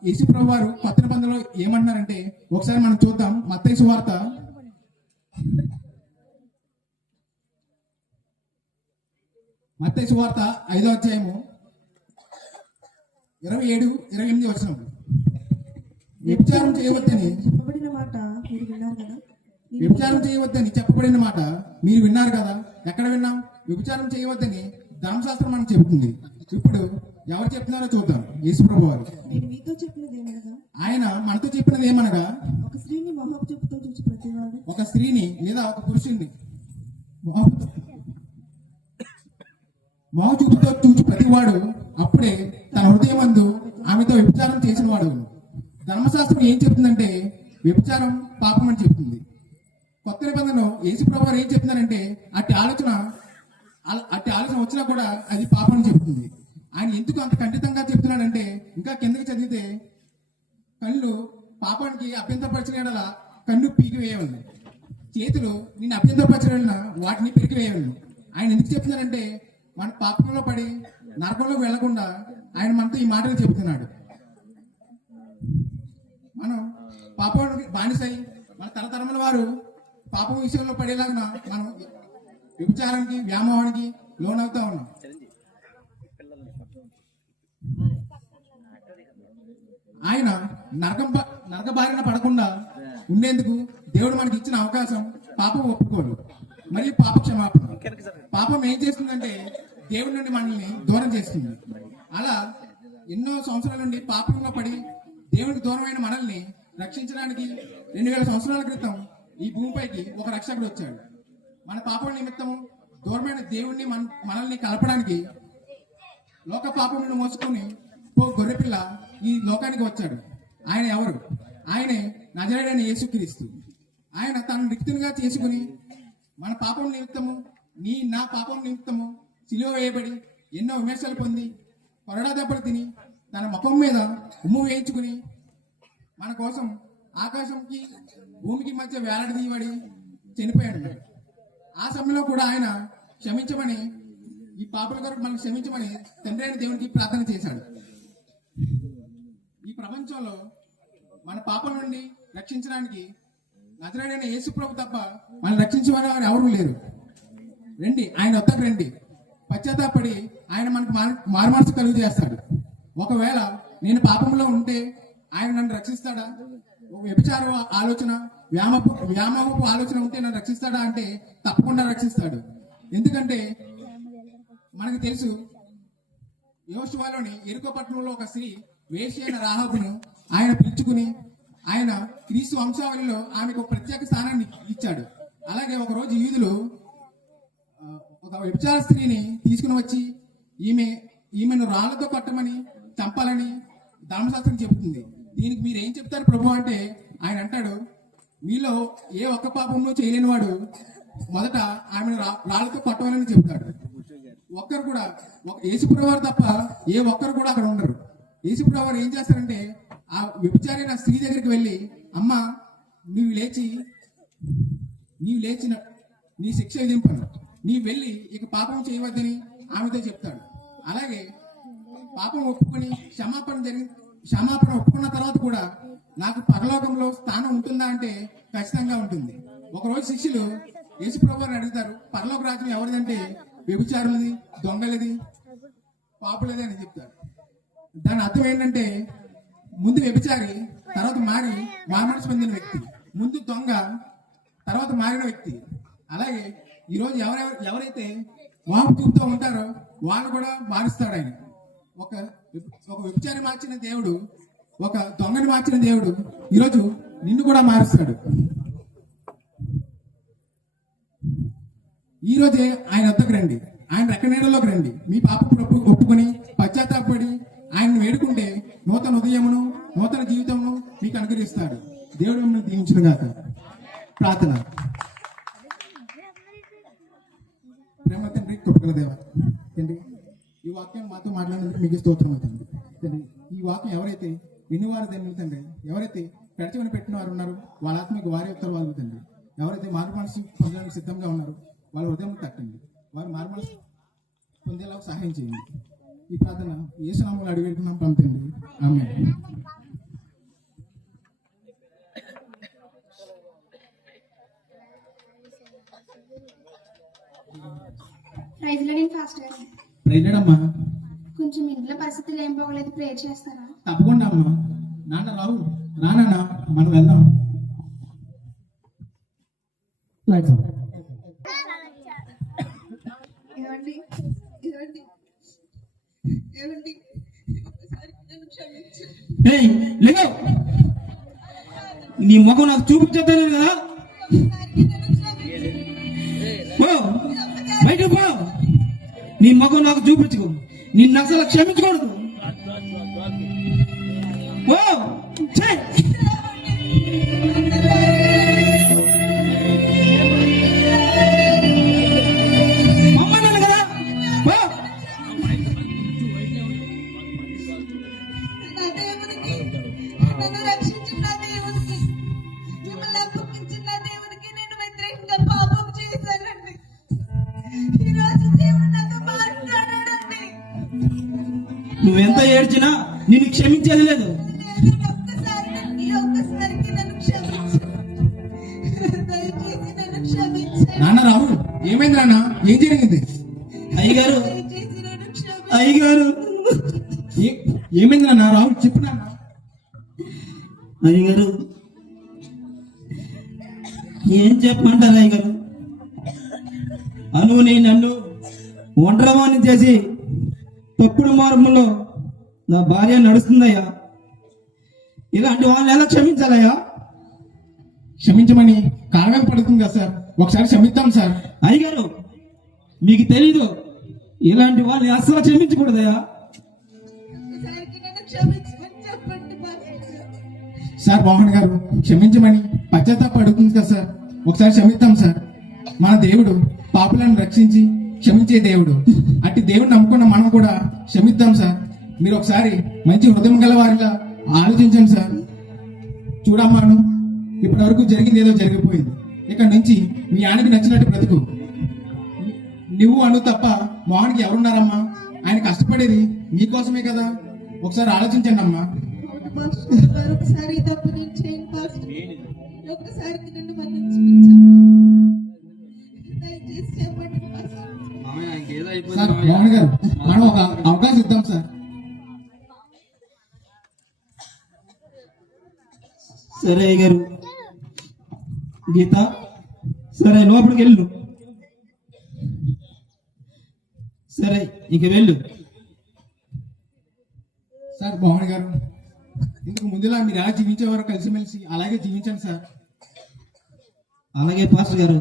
యేసుప్రభు వారు కొత్త నిబంధనలో ఏమంటున్నారంటే ఒకసారి మనం చూద్దాం. మత్తయి సువార్త 5వ అధ్యాయము 27-28 వచనం. వ్యభిచారం చేయవద్దని చెప్పబడిన మాట మీరు విన్నారు కదా. వ్యభిచారం చేయవద్దని చెప్పబడిన మాట మీరు విన్నారు కదా. ఎక్కడ విన్నాం? వ్యభిచారం చేయవద్దని ధర్మశాస్త్రం మనకు చెబుతుంది. ఇప్పుడు ఎవరు చెప్తున్నారో చూద్దాం. యేసుప్రభు వారు నేను మీతో చెప్పినది ఏమనగా, ఆయన మనతో చెప్పినది ఏమనగా, ఒక స్త్రీని మొహపు చూపుతో చూసి ప్రతివాడు ఒక స్త్రీని లేదా ఒక పురుషుణ్ణి మోహ చూపుతో చూచి ప్రతివాడు అప్పుడే తన హృదయమందు ఆమెతో వ్యభిచారం చేసిన వాడు. ధర్మశాస్త్రం ఏం చెప్తుందంటే వ్యభిచారం పాపం అని చెప్తుంది. కొత్త నిబంధనలో యేసుప్రభు వారు ఏం చెప్తున్నారంటే అట్టి ఆలోచన వచ్చినా కూడా అది పాపం అని చెప్తుంది. ఆయన ఎందుకు అంత ఖండితంగా చెప్తున్నాడంటే ఇంకా కిందకి చదివితే కళ్ళు పాపానికి అభ్యంతరపరిచిన కన్ను పీకి వేయవలెను, చేతులు నిన్ను అభ్యంతరపరచడం వాటిని పెరిగివేయండి. ఆయన ఎందుకు చెప్తున్నారంటే మన పాపంలో పడి నరకంలో వెళ్లకుండా ఆయన మనతో ఈ మాటలు చెబుతున్నాడు. మనం పాపానికి బానిసై మన తరతరముల వారు పాపం విషయంలో పడేలాగా మనం వ్యభిచారానికి వ్యామోహానికి లోనవుతా ఉన్నాం. ఆయన నరక బారిన పడకుండా ఉండేందుకు దేవుడు మనకి ఇచ్చిన అవకాశం పాపం ఒప్పుకోడు మరియు పాప క్షమాపణ. పాపం ఏం చేస్తుందంటే దేవుడి నుండి మనల్ని దూరం చేస్తుంది. అలా ఎన్నో సంవత్సరాల నుండి పాపంలో పడి దేవుడికి దూరమైన మనల్ని రక్షించడానికి 2000 సంవత్సరాల క్రితం ఈ భూమిపైకి ఒక రక్షకుడు వచ్చాడు. మన పాపం నిమిత్తము దూరమైన దేవుణ్ణి మనల్ని కలపడానికి లోక పాపం నుండి మోసుకొని ఓ గొర్రెపిల్ల ఈ లోకానికి వచ్చాడు. ఆయన ఎవరు? ఆయనే నజరేయుడైన యేసుక్రీస్తు. ఆయన తనను రిక్తునిగా చేసుకుని మన పాపం నిమిత్తము నా పాపం నిమిత్తము సిలువ వేయబడి ఎన్నో విమర్శలు పొంది కొరడా దెబ్బలు తిని తన ముఖం మీద ఉమ్ము వేయించుకుని మన కోసం ఆకాశంకి భూమికి మధ్య వేలాడదీయబడి చనిపోయాడు. ఆ సమయంలో కూడా ఆయన క్షమించమని, ఈ పాపల కొరకు మనం క్షమించమని తండ్రి అయిన దేవునికి ప్రార్థన చేశాడు. ఈ ప్రపంచంలో మన పాపం నుండి రక్షించడానికి నజరేయుడైన యేసు ప్రభు తప్ప మనం రక్షించేవారు ఎవరు లేరు. రండి, ఆయన వద్దకు రండి, పశ్చాత్తాపడి ఆయన మనకు మారుమనసు కలుగు చేస్తాడు. ఒకవేళ నేను పాపంలో ఉంటే ఆయన నన్ను రక్షిస్తాడా? ఒక వ్యభిచార ఆలోచన, వ్యామోహపు ఆలోచన ఉంటే నన్ను రక్షిస్తాడా అంటే తప్పకుండా రక్షిస్తాడు. ఎందుకంటే మనకు తెలుసు, యోషువలోని యెరికో పట్టణంలో ఒక స్త్రీ వేశ్య అయిన రాహాబును ఆయన పిలుచుకుని ఆయన క్రీస్తు వంశావళిలో ఆమెకు ఒక ప్రత్యేక స్థానాన్ని ఇచ్చాడు. అలాగే ఒకరోజు యూదులు ఒక వ్యభిచార స్త్రీని తీసుకుని వచ్చి ఈమెను రాళ్లతో కొట్టమని చంపాలని ధర్మశాస్త్రం చెబుతుంది. దీనికి మీరు ఏం చెప్తారు ప్రభు అంటే ఆయన అంటాడు, మీలో ఏ ఒక్క పాపంలో చేయలేని వాడు మొదట ఆమెను రాళ్లతో కొట్టవాలని చెప్తాడు. ఒక్కరు కూడా యేసుప్రభు వారు తప్ప ఏ ఒక్కరు కూడా అక్కడ ఉండరు. యేసుప్రభు వారు ఏం చేస్తారంటే ఆ వ్యభిచారైన స్త్రీ దగ్గరికి వెళ్ళి, అమ్మ నీవు లేచిన నీ శిక్ష విధింపను, నీవు వెళ్ళి ఇక పాపం చేయవద్దని ఆమెతో చెప్తాడు. అలాగే పాపం ఒప్పుకొని క్షమాపణ ఒప్పుకున్న తర్వాత కూడా నాకు పరలోకంలో స్థానం ఉంటుందా అంటే ఖచ్చితంగా ఉంటుంది. ఒకరోజు శిష్యులు యేసుప్రభు వారిని అడుగుతారు, పరలోక రాజ్యం ఎవరిదంటే వ్యభిచారులది, దొంగలది, పాపులది అని చెప్తారు. దాని అర్థం ఏంటంటే ముందు వ్యభిచారి, తర్వాత మారుమనసు పొందిన వ్యక్తి, ముందు దొంగ, తర్వాత మారిన వ్యక్తి. అలాగే ఈరోజు ఎవరైతే వాపు చూపుతూ ఉంటారో వాళ్ళు కూడా మారుస్తాడు ఆయన. ఒక వ్యభిచారి మార్చిన దేవుడు, ఒక దొంగని మార్చిన దేవుడు ఈరోజు నిన్ను కూడా మారుస్తాడు. ఈ రోజే ఆయన వద్దకు రండి, ఆయన రెక్కనీడలోకి రండి. మీ పాప ఒప్పుకొని పశ్చాత్తాపడి ఆయన వేడుకుంటే నూతన ఉదయమును నూతన జీవితమును మీకు అనుగ్రహిస్తాడు. దేవుడు మిమ్మల్ని దీవించును గాక. ప్రార్థన. ప్రేమ తండ్రి, కృపగల దేవ తండ్రి, ఈ వాక్యం మాతో మాట్లాడినందుకు మీకు స్తోత్రం అవుతుంది తండ్రి. ఈ వాక్యం ఎవరైతే విన్నవారు తండ్రి, తండ్రి ఎవరైతే పెడచమని పెట్టిన వారు ఉన్నారు వాళ్ళ ఆత్మకు వారి యొక్క వాళ్ళు తండ్రి, ఎవరైతే మారు మనసు పొందడానికి సిద్ధంగా ఉన్నారు వాళ్ళ హృదయం తట్టండి, వారు మారు మనసు పొందేలా సహాయం చేయండి. ఈ ప్రార్థన యేసు నామములో అడిగి పెట్టుకున్నాం, పంపండి. ఆమేన్. ప్రైజ్ లార్డ్ ఫాస్ట్ గా ప్రేయడమ్మా, కొంచెం ఇంట్లో పరిస్థితులు ఏం బాగోలేదు, ప్రేయర్ చేస్తారా? తప్పకుండా అమ్మా. నాన్న రావు, రానా మనం వెళ్దాం. ఏమండి ఏమండి ఏమండి ఒకసారి నన్ను క్షమించండి. ఏయ్, లేవు, నీ ముఖం నాకు చూపించద్దాను కదా. పో, బయటకు పో. నీ ముఖం నాకు చూపించుకో, నిన్ను అసలు క్షమించకూడదు. ఓ అమ్మన్నాను కదా. నా దేవునికి, నన్ను రక్షించిన దేవునికి, మిమ్మల్ని అప్పగించిన దేవునికి నేను వ్యతిరేకంగా చేసినా నిన్ను క్షమించేది లేదు. ఈ ఒక్కసారికి నన్ను క్షమించు. దయచేసి నన్ను క్షమించండి. నాన్న రాహుల్, ఏమైంది నాన్న? ఏం జరిగింది? అయ్యగారు దయచేసి నన్ను క్షమించు. అయ్యగారు ఏమైంది నాన్న? రాహుల్ చెప్పు నాన్న. అయ్యగారు ఏం చెప్పమంటారు అయ్యగారు? అనువుని నన్ను ఒంటరివాణ్ణి చేసి తప్పుడు మార్గంలో నా భార్య నడుస్తుందయ్యా. ఇలాంటి వాళ్ళని ఎలా క్షమించాలయ్యా? క్షమించమని కారణం పడుతుంది కదా సార్, ఒకసారి క్షమిద్దాం సార్. అయ్యగారు మీకు తెలీదు, ఇలాంటి వాళ్ళని అసలు క్షమించకూడదయ్యా. ఒక్కసారికి నన్ను క్షమించమని చెప్పండి పాస్టర్. సార్ మోహన్ గారు, క్షమించమని పశ్చాత్తాప అడుగుతుంది కదా సార్, ఒకసారి క్షమిద్దాం సార్. మన దేవుడు పాపులను రక్షించి క్షమించే దేవుడు. అట్టి దేవుడు నమ్ముకున్న మనం కూడా క్షమిద్దాం సార్. మీరు ఒకసారి మంచి హృదయం గల వారిగా ఆలోచించండి సార్. చూడమ్మాను, ఇప్పటి వరకు జరిగింది ఏదో జరిగిపోయింది. ఇక్కడ నుంచి మీ ఆయనకి నచ్చినట్టు బ్రతుకు. నువ్వు అను తప్ప మోహన్కి ఎవరున్నారమ్మా? ఆయన కష్టపడేది మీకోసమే కదా. ఒకసారి ఆలోచించండి అమ్మా. అవును పాస్టర్, మరొకసారి ఈ తప్పు నేను చేయను పాస్టర్. ఒక్కసారికి నన్ను మన్నించు. దయచేసి చెప్పండి పాస్టర్. సార్ మోహన్ గారు, మనం ఒక అవకాశం ఇద్దాం సార్. సరే అయ్యగారు. గీత, సరే లోపలికి వెళ్ళు. సరే ఇక వెళ్ళు. సార్ మోహన్ గారు, ఇంతకు ముందులా మీరు ఎలా జీవించేవారో కలిసిమెలిసి అలాగే జీవించండి సార్. అలాగే పాస్టర్ గారు,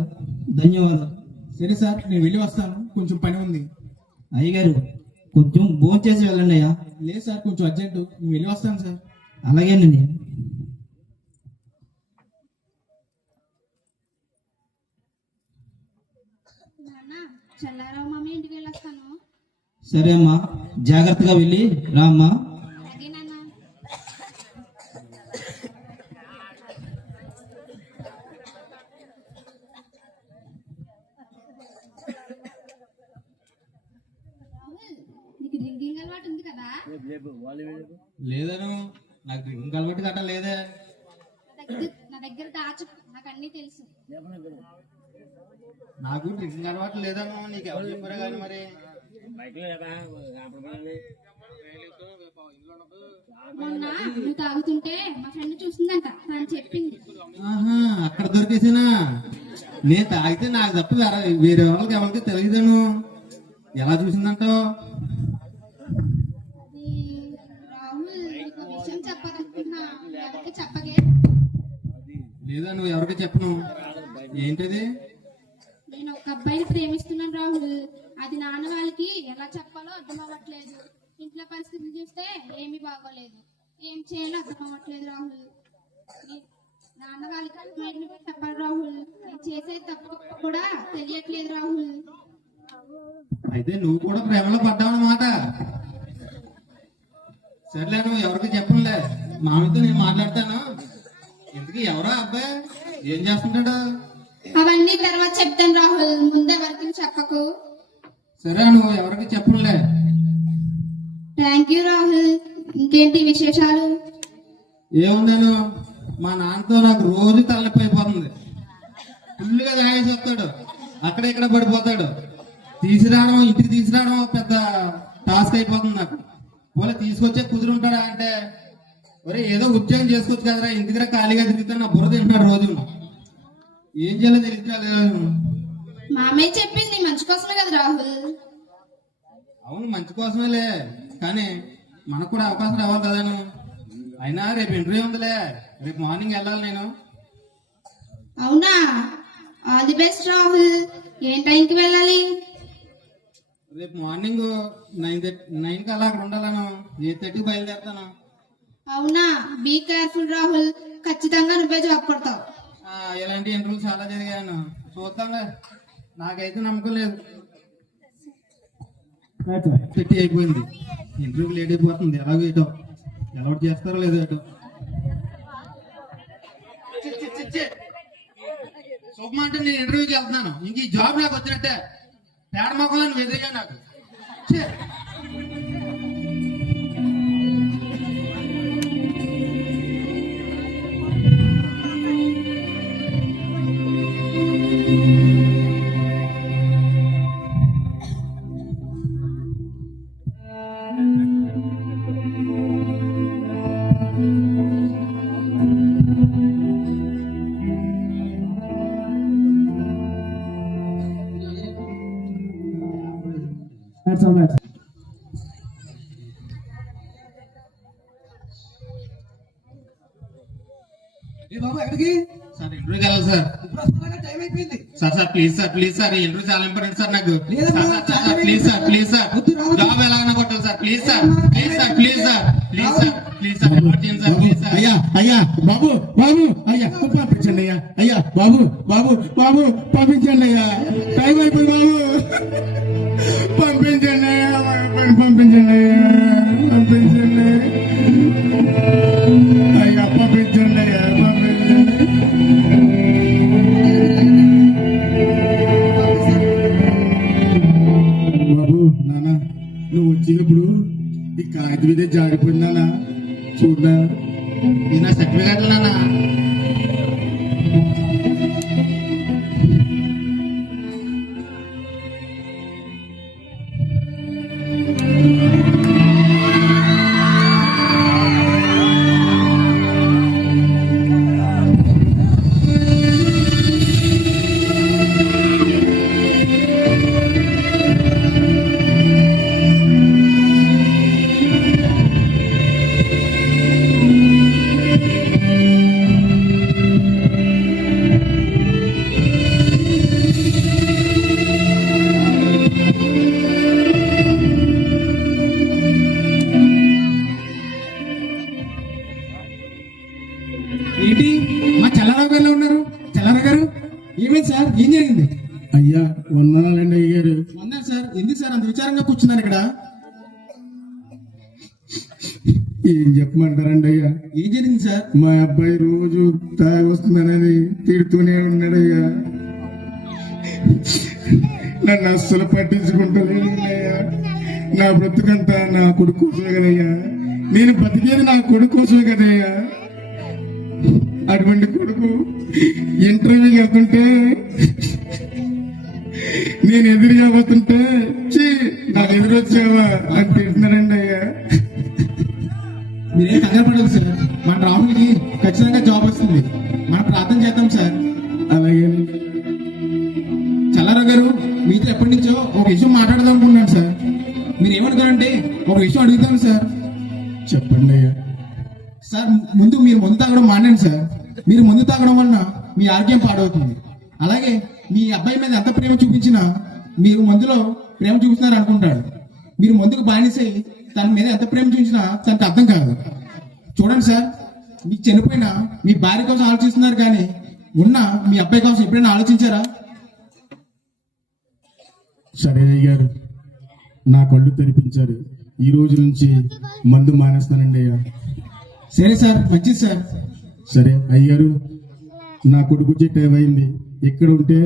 ధన్యవాదాలు. సరే సార్, నేను వెళ్ళి వస్తాను, కొంచెం పని ఉంది. అయ్యగారు కొంచెం భోజనం చేసి వెళ్ళండి అయ్యా. లేదు సార్, కొంచెం అర్జెంటు, నేను వెళ్ళి వస్తాను సార్. అలాగేనండి. నాన్న చల్లారావు మమ్మీ ఇంటికి వెళ్ళొస్తాను. సరే అమ్మా, జాగ్రత్తగా వెళ్ళి రా అమ్మా. అలాగే నాన్న. రాహుల్, నీకు డ్రింకింగ్ అలవాటు ఉంది కదా? లేదను, నాకు డ్రింకింగ్ అలవాటు గట్రా లేదే. నా దగ్గర దాచు, నాకు అన్ని తెలుసు. నాకు డ్రింకింగ్ అలవాటు లేదను, నీకు ఎవరు చెప్పారు కానీ మరి. మొన్న నువ్వు తాగుతుంటే మా ఫ్రెండ్ చూసిందంట, తను చెప్పింది. ఆహా, అక్కడ దొరికేసినా. నేను తాగితే నాకు తప్ప వేరే వాళ్ళకి ఎవరికి తెలియదును. ఎలా చూసిందంటావు? అది రాహుల్, నీకు ఒక విషయం చెప్పాలనుకున్నా, ఎవరికి చెప్పగే. లేదా నువ్వు ఎవరికి చెప్పను. ఏంటిది? నేను ఒక అబ్బాయిని ప్రేమిస్తున్నాను రాహుల్. అది నాన్న వాళ్ళకి ఎలా చెప్పాలో అర్థం అవ్వట్లేదు. ఇంట్లో పరిస్థితులు చూస్తే ఏమీ బాగోలేదు, ఏం చేయాలో అర్థం అవ్వట్లేదు రాహుల్. నాన్న వాళ్ళకి అర్థమైనవి చెప్పాలి రాహుల్. నేను చేసే తప్పు కూడా తెలియట్లేదు రాహుల్. అయితే నువ్వు కూడా ప్రేమలో పడ్డావన్నమాట. సర్లే, నువ్వు ఎవరికి చెప్పనులే, మామితో నేను మాట్లాడతాను. ఇంతకీ ఎవరో అబ్బాయి, ఏం చేస్తుంటాడు? అవన్నీ తర్వాత చెప్తాను రాహుల్, ముందే ఎవరికి చెప్పకు. సరే, నువ్వు ఎవరికి చెప్పనులే. Thank you Rahul. ఇంకేంటి విశేషాలు? ఏముందేను, మా నాన్నతో నాకు రోజు తలనొప్పి అయిపోతుంది. ఫుల్గా తాగేసి వస్తాడు, అక్కడ ఇక్కడ పడిపోతాడు. తీసుకురావడం, ఇంటికి తీసుకురావడం పెద్ద టాస్క్ అయిపోతుంది నాకు. పోలే తీసుకొచ్చే కుదురుంటాడా అంటే, ఒరే ఏదో ఉద్యోగం చేసుకోవచ్చు కదరా, ఇంటి దగ్గర ఖాళీగా తిరుగుతాను, నా బుర్ర తింటున్నాడు రోజు. ఏం చేయాలో తెలియదు. మామయ్య చెప్పింది మంచి కోసమే కదా రాహుల్. అవును, మంచి కోసమేలే, కానీ మనకు కూడా అవకాశం రావాలి కదా. అయినా రేపు ఇంటర్వ్యూ ఉందిలే, రేపు మార్నింగ్ వెళ్ళాలి నేను. అవునా? All the best Rahul. ఏం టైంకి వెళ్ళాలి? రేపు మార్నింగ్ 9కి అలా అక్కడ ఉండాలను. 8:30కి బయలుదేరుతాను. అవునా? బీ కేర్ఫుల్ రాహుల్, ఖచ్చితంగా నువ్వే జాబ్ కొడతావు. ఇలాంటి ఇంటర్వ్యూ చాలా జరిగాను, చూద్దాంలే. నాకైతే నమ్మకం లేదు. పెట్టి అయిపోయింది, ఇంటర్వ్యూకి లేట్ అయిపోతుంది. ఎలాగో ఏటో ఎలా చేస్తారో లేదో ఏటో. శుభమా అంటే నేను ఇంటర్వ్యూకి వెళ్తున్నాను, ఇంక ఈ జాబ్ నాకు వచ్చినట్టే. తేడా మొక్కలు నువ్వు ఎదురుగా నాకు. బాబు ఎక్కడికి సార్ ఇంటర్వ్యూకి వెళ్ళాలి సార్. ఇప్పుడు వస్తున్నాగా టైం అయిపోయింది. సార్ ప్లీజ్ సార్ ఈ ఇంటర్వ్యూ చాలా ఇంపార్టెంట్ సార్ నాకు. లేదమ్మా, సార్ ప్లీజ్ సార్ వద్దు, రావద్దు. జాబ్ ఎలాగైనా కొట్టాలి సార్. ప్లీజ్ సార్ రిపోర్ట్ చేయండి సార్. Please sir. అయ్యా అయ్యా బాబు బాబు అయ్యా పంపించండి అయ్యా అయ్యా బాబు బాబు బాబు పంపించండి అయ్యా టైం అయిపోయింది బాబు పంపించండి అయ్యా పంపించండి అయ్యా పంపించండి అయ్యా పంపించండి అయ్యా పంపించండి. బాబు నాన్న నువ్వు వచ్చినప్పుడు ఈ కాగితం మీద జారిపోయిందా చూడనా ఇది నా సర్టిఫికేట్లు నాన్న. ఏంటి మా చల్లారావు గారు ఉన్నారు? చల్లారావు గారు ఏమైంది సార్? ఏం జరిగింది? అయ్యా వందనాలండి అయ్యారు. వందనాలు సార్. ఎందుకు సార్ అంత విచారంగా కూర్చున్నారు ఇక్కడ? ఏం చెప్పమంటారండి అయ్యా? ఏం జరిగింది సార్? మా అబ్బాయి రోజు తాగి వస్తున్నానని తిడుతూనే ఉన్నాడయ్యా. నన్ను అస్సలు పట్టించుకుంటలేదు అయ్యా. నా బ్రతుకంతా నా కొడుకు కోసమే కదయ్యా. నేను బతికేది నా కొడుకు కోసమే కదయ్యా. అటువంటి కొడుకు ఇంటర్వ్యూకి వెళ్తుంటే నేను ఎదురుగా పోతుంటే నాకు ఎదురొచ్చావా అని తింటున్నారండి అయ్యా. మీరేం కంగారు పడదు సార్. మన రాహుల్కి ఖచ్చితంగా జాబ్ వస్తుంది. మనం ప్రార్థన చేద్దాం సార్. అలాగే చల్లారావు గారు మీతో ఎప్పటి నుంచో ఒక విషయం మాట్లాడదాం అనుకున్నాను సార్. మీరు ఏమనుకోరంటే ఒక విషయం అడుగుతాను సార్. చెప్పండి అయ్యా. సార్ ముందు మీరు మందు తాగడం మానేయండి సార్. మీరు మందు తాగడం వలన మీ ఆరోగ్యం పాడవుతుంది. అలాగే మీ అబ్బాయి మీద ఎంత ప్రేమ చూపించినా మీరు మందులో ప్రేమ చూపిస్తున్నారు అనుకుంటాడు. మీరు మందుకు బానిసై తన మీద ఎంత ప్రేమ చూపించినా తనకు అర్థం కాదు. చూడండి సార్, మీకు చనిపోయినా మీ భార్య కోసం ఆలోచిస్తున్నారు కానీ ఉన్న మీ అబ్బాయి కోసం ఎప్పుడైనా ఆలోచించారా? సరే అయ్యారు, నా కళ్ళు తెరిపించారు. ఈ రోజు నుంచి మందు మానేస్తానండి అయ్యా. సరే సార్, మంచిది సార్. సరే అయ్యారు, నా కొడుకు వచ్చే టైం అయింది. ఇక్కడ ఉంటే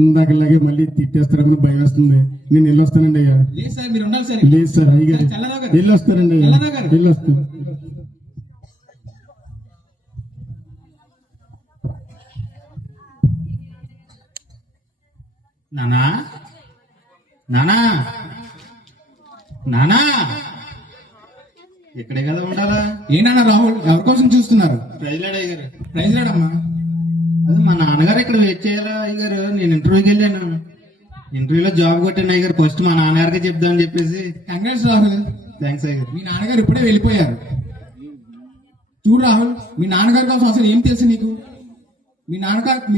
ఇందాకలాగే మళ్ళీ తిట్టేస్తారని భయం వేస్తుంది. నేను వెళ్ళొస్తానండి అయ్యా. లేదు సార్, మీరు ఉండాలి సార్. లేదు సార్ అయ్యారు, వెళ్ళొస్తానండి అయ్యా. వెళ్ళొస్తాను. నానా నానా నానా ఇక్కడే కదా ఉండాలా? ఏనా రాహుల్, ఎవరి కోసం చూస్తున్నారు? ప్రైజ్లాడ్ అయ్యారు. ప్రైజ్ రాడమ్మా. అది మా నాన్నగారు ఇక్కడ వెయిట్ చేయాలా అయ్యారు? నేను ఇంటర్వ్యూకి వెళ్ళాను. ఇంటర్వ్యూలో జాబ్ కొట్టాను అయ్యారు. ఫస్ట్ మా నాన్నగారికి చెప్దామని చెప్పేసి. కంగ్రాట్స్ రాహుల్. థ్యాంక్స్ అయ్యారు. మీ నాన్నగారు ఇప్పుడే వెళ్ళిపోయారు. చూడు రాహుల్, మీ నాన్నగారి కోసం అసలు ఏం తెలుసు నీకు? మీ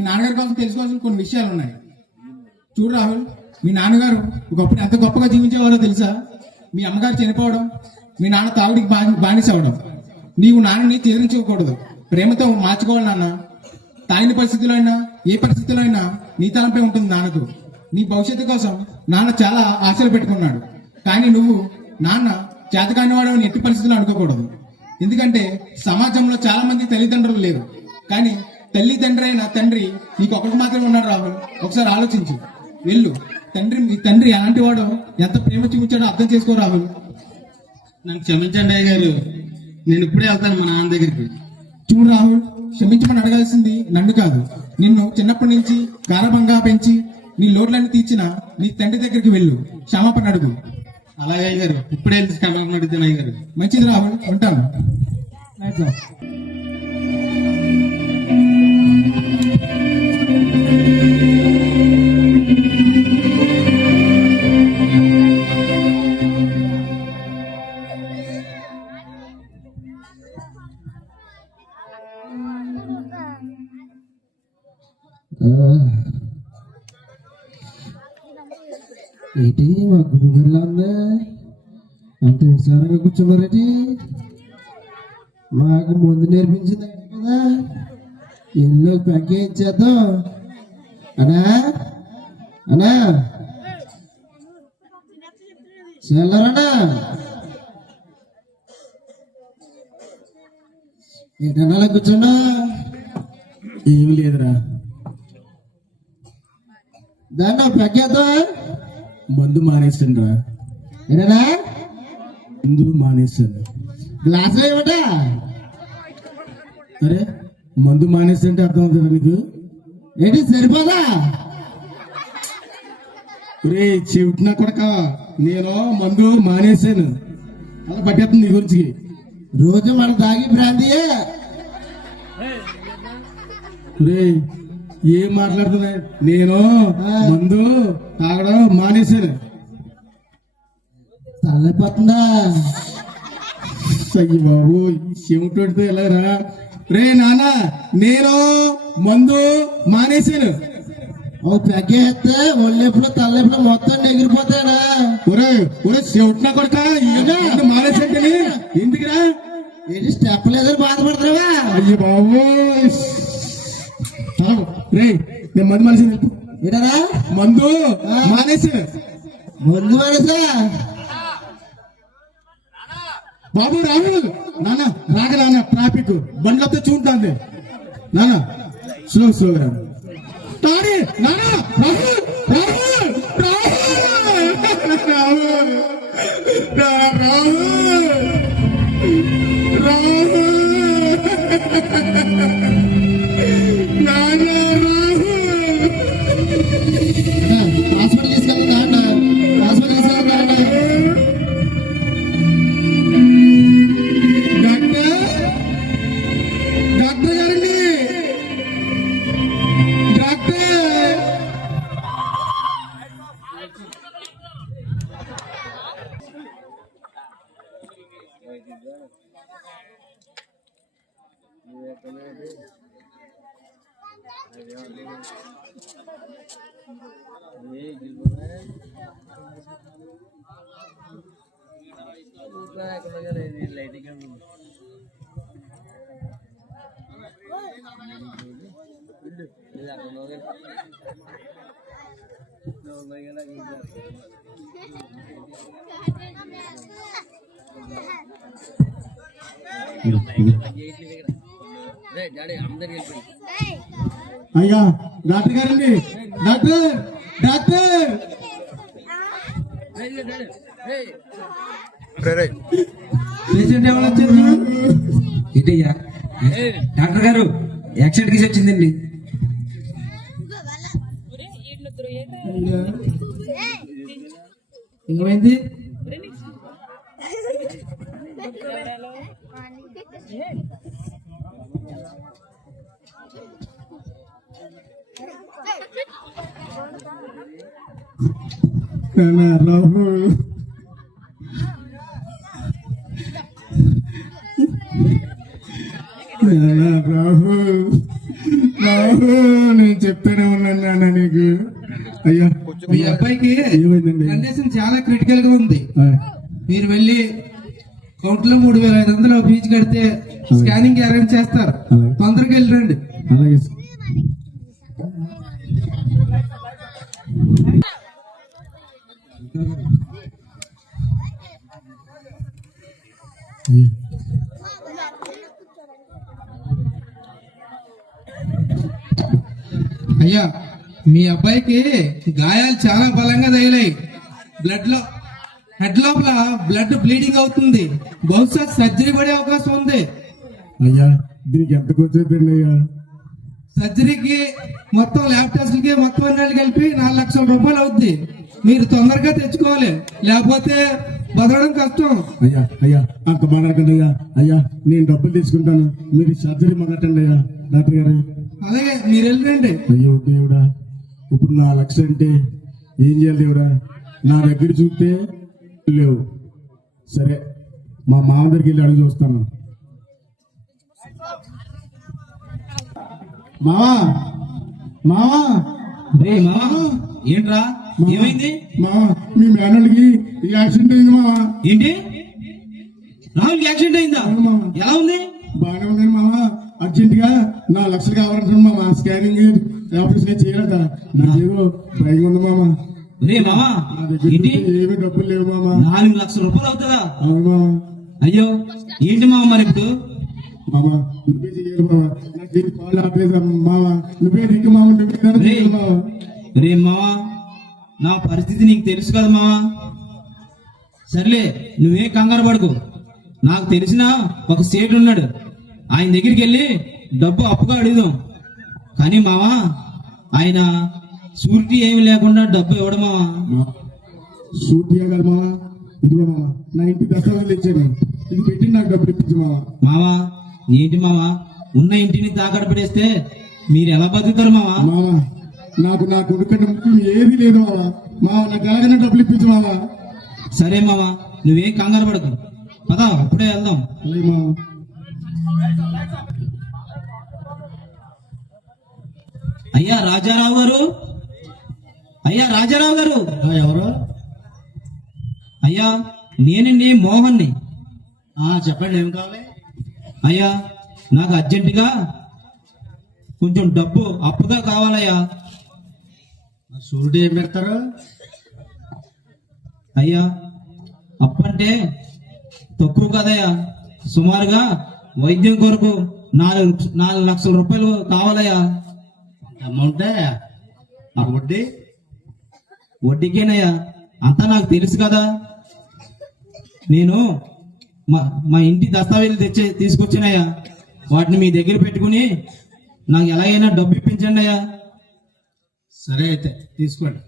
నాన్నగారి కోసం తెలుసుకోవాల్సిన కొన్ని విషయాలు ఉన్నాయి. చూడు రాహుల్, మీ నాన్నగారు ఒకప్పుడు ఎంత గొప్పగా జీవించేవారో తెలుసా? మీ అమ్మగారు చనిపోవడం, మీ నాన్న తాగుడికి బానిస అవడం. నీవు నాన్నని తీరించుకోకూడదు, ప్రేమతో మార్చుకోవాలి. నాన్న తాగిన పరిస్థితిలో అయినా ఏ పరిస్థితిలో అయినా నీ తలంపై ఉంటుంది నాన్నకు. నీ భవిష్యత్తు కోసం నాన్న చాలా ఆశలు పెట్టుకున్నాడు. కానీ నువ్వు నాన్న చేతకానివాడు అని ఎట్టి పరిస్థితుల్లో అనుకోకూడదు. ఎందుకంటే సమాజంలో చాలా మంది తల్లిదండ్రులు లేరు, కానీ తల్లిదండ్రి అయిన తండ్రి నీకు ఒకరికి మాత్రమే ఉన్నాడు రాహుల్. ఒకసారి ఆలోచించు. వెళ్ళు. మీ తండ్రి ఎలాంటి వాడో, ఎంత ప్రేమ చూపించాడో అర్థం చేసుకో రాహుల్. నన్ను క్షమించండి అయ్యగారు, నేను ఇప్పుడే వెళ్తాను మా నాన్న దగ్గరికి. చూడు రాహుల్, క్షమించమని అడగాల్సింది నన్ను కాదు, నిన్ను చిన్నప్పటి నుంచి గారభంగా పెంచి నీ లోట్లన్నీ తీర్చిన నీ తండ్రి దగ్గరికి వెళ్ళు, క్షమాపణ అడుగు. అలాగే అయ్యగారు, ఇప్పుడే వెళ్తే క్షమాపణ అడుగుతాను అయ్యగారు. మంచిది రాహుల్, ఉంటాను. ఏంటి మా గురువుగారిలా ఉందా? అంత విచారంగా కూర్చున్నారేటి? మాకు ముందు నేర్పించింది కదా, ఎన్నో ప్యాకే ఇచ్చేద్దాం. అనా అనా చల్లరనా ఏంటన్నా కూర్చున్నా? ఏమి లేదురా, దాన్ని పెగ్గేద్దాం. మందు మానేసిండ్రా. ఏనా మందు మానేసాను. గ్లాస్ ఏమిట? అరే మందు మానేస్తుంటే అర్థం అవుతుందా నీకు? ఏంటి సరిపోదా? రే చెవిటినా కొడక, నేను మందు మానేశాను. అలా పట్టేస్తుంది నీ గురించి. రోజు మనం తాగి బ్రాంతియే. రే ఏం మాట్లాడుతున్నా? నేను మందు తాగడం మానేశాను. తల్లైపోతుందా? అయ్యి బాబు చెవిటోడితే ఎలారా? రే నాన్న, నేను మందు మానేశాను. పెగ్గేస్తే ఒళ్ళెప్పుడు తల్లెప్పుడు మొత్తం ఎగిరిపోతాడా? ఒరే ఒరే చెవిటినా కొడక, మానేసంటే ఎందుకురా? ఏంటి స్టెప్ లేదని బాధపడతావా? అయ్యి బాబు రే నేను మందు మానేసాను. ఏంటరా? మందు మానేసాను. మందు మానేసా? బాబు రాహుల్, నాన్న రాక నాన్న, ట్రాఫిక్ బండ్లు వస్తే చూంటుంది నాన్న, స్లో స్లోగా తాడి నాన్న. రాహుల్ రాహుల్ రాహుల్ రాహుల్ రాహుల్ నాన్న హాస్పిటల్ తీసుకెళ్తా, హాస్పిటల్ తీసుకెళ్తా. డాక్టర్ గారండి, డాక్టర్. అయ్యా డాక్టర్ గారండి, డాక్టర్ డాక్టర్. పేషెంట్ ఎవరు వచ్చారు? ఏంటయ్యా డాక్టర్ గారు, యాక్సిడెంట్ కేసు వచ్చిందండి. ఏమైంది? రాహుల్ రాహుల్ రాహుల్ నేను చెప్తానే ఉన్నాను నాన్న నీకు. అయ్యా మీ అబ్బాయికి ఏమైందండి? కండిషన్ చాలా క్రిటికల్ గా ఉంది. మీరు వెళ్ళి కౌంటర్ లో 3,500 ఫీజు కడితే స్కానింగ్ అరేంజ్ చేస్తారు. తొందరగా వెళ్ళి రండి. అలాగే అయ్యా మీ అబ్బాయికి గాయాలు చాలా బలంగా తగిలాయి. బ్లడ్ లో హెడ్ లోపల బ్లడ్ బ్లీడింగ్ అవుతుంది. బహుశా సర్జరీ పడే అవకాశం ఉంది. అయ్యా దీనికి ఎంత ఖర్చు అవుతుంది అయ్యా? సర్జరీకి మొత్తం ల్యాబ్ టెస్ట్లకి మొత్తం అన్నిటి కలిపి 4 లక్షల రూపాయలు అవుద్ది. మీరు తొందరగా తెచ్చుకోవాలి, లేకపోతే బతకడం కష్టం. అయ్యా అయ్యా అంత మాట్లాడకండి అయ్యా. అయ్యా నేను డబ్బులు తీసుకుంటాను, మీరు సర్జరీ మాట్లాడండి అయ్యా. డాక్టర్ గారు అలాగే మీరు వెళ్ళండి. అయ్యో దేవుడా, ఇప్పుడు 4 లక్షలు అంటే ఏం చేయాలి దేవుడా? నా దగ్గర చూస్తే లేవు. సరే మా మామ దగ్గరికి వెళ్ళి అడిగి చూస్తాను. మావా మావా రే మావా ఏంట్రా ఏమైంది? మావా మీ మేనల్కి యాక్సిడెంట్ అయింది మావా. ఏంటి రాహుల్ యాక్సిడెంట్ అయిందా? అవును మావా. ఎలా ఉంది? బాగానే ఉంది మావా. అర్జెంట్ గా 4 లక్షలు కావాలంటున్నాను మావా. స్కానింగ్ ఆపరేషన్ చేయాలట. నాకేదో భయం ఉంది మావా. రే మావా నా దగ్గర ఏంటి ఏమీ డబ్బులు లేవు మావా. 4 లక్షల రూపాయలు అవుతుందా? అవును మావా. అయ్యో ఏంటి మావా మరి ఇప్పుడు? మావా నువ్వే చెయ్యాలి మావా. నాకు పాలు ఆపలేదు మావా. నువ్వే దిక్కు మావా. నువ్వే చెయ్యాలి మావా. రే మావా నా పరిస్థితి నీకు తెలుసు కదా మావా. సర్లే నువ్వే కంగారు పడుకో. నాకు తెలిసిన ఒక సేటు ఉన్నాడు, ఆయన దగ్గరికి వెళ్ళి డబ్బు అప్పుగా అడుగుదాం. కానీ మావా ఆయన షూరిటీ ఏమి లేకుండా డబ్బు ఇవ్వడం మావా. షూట్ చేయగల మావా. ఇదిగో మావా నా ఇంటి దస్తావేజులు ఇచ్చాను. ఇది పెట్టి నాకు డబ్బులు ఇప్పించు మావా. మావా ఏంటి మావా ఉన్న ఇంటిని తాకట్టు పడేస్తే మీరు ఎలా బతుకుతారు మావా? మావా నాకు నా కొడుకంటే ముఖ్యం ఏది లేదు మావా. మావా నాకు ఎలాగైనా డబ్బులు ఇప్పించు మావా. సరే మావా నువ్వేం కంగారు పడకు, పదా అప్పుడే వెళ్దాం. అలాగే మావా. అయ్యా రాజారావు గారు, అయ్యా రాజారావు గారు. ఎవరు? అయ్యా నేనండి మోహన్ని. చెప్పండి ఏం కావాలి? అయ్యా నాకు అర్జెంటుగా కొంచెం డబ్బు అప్పుగా కావాలయ్యా. షూరిటీ ఏం పెడతారు? అయ్యా అప్పు అంటే తక్కువ కదయ్యా, సుమారుగా వైద్యం కొరకు 4 లక్షల రూపాయలు కావాలయ్యా. అమౌంటే ఆ వడ్డీ? వడ్డీకేనయ్యా, అంతా నాకు తెలుసు కదా. నేను మా ఇంటి దస్తావేజులు తీసుకొచ్చినయ్యా, వాటిని మీ దగ్గర పెట్టుకుని నాకు ఎలాగైనా డబ్బు ఇప్పించండి అయ్యా. సరే అయితే తీసుకోండి.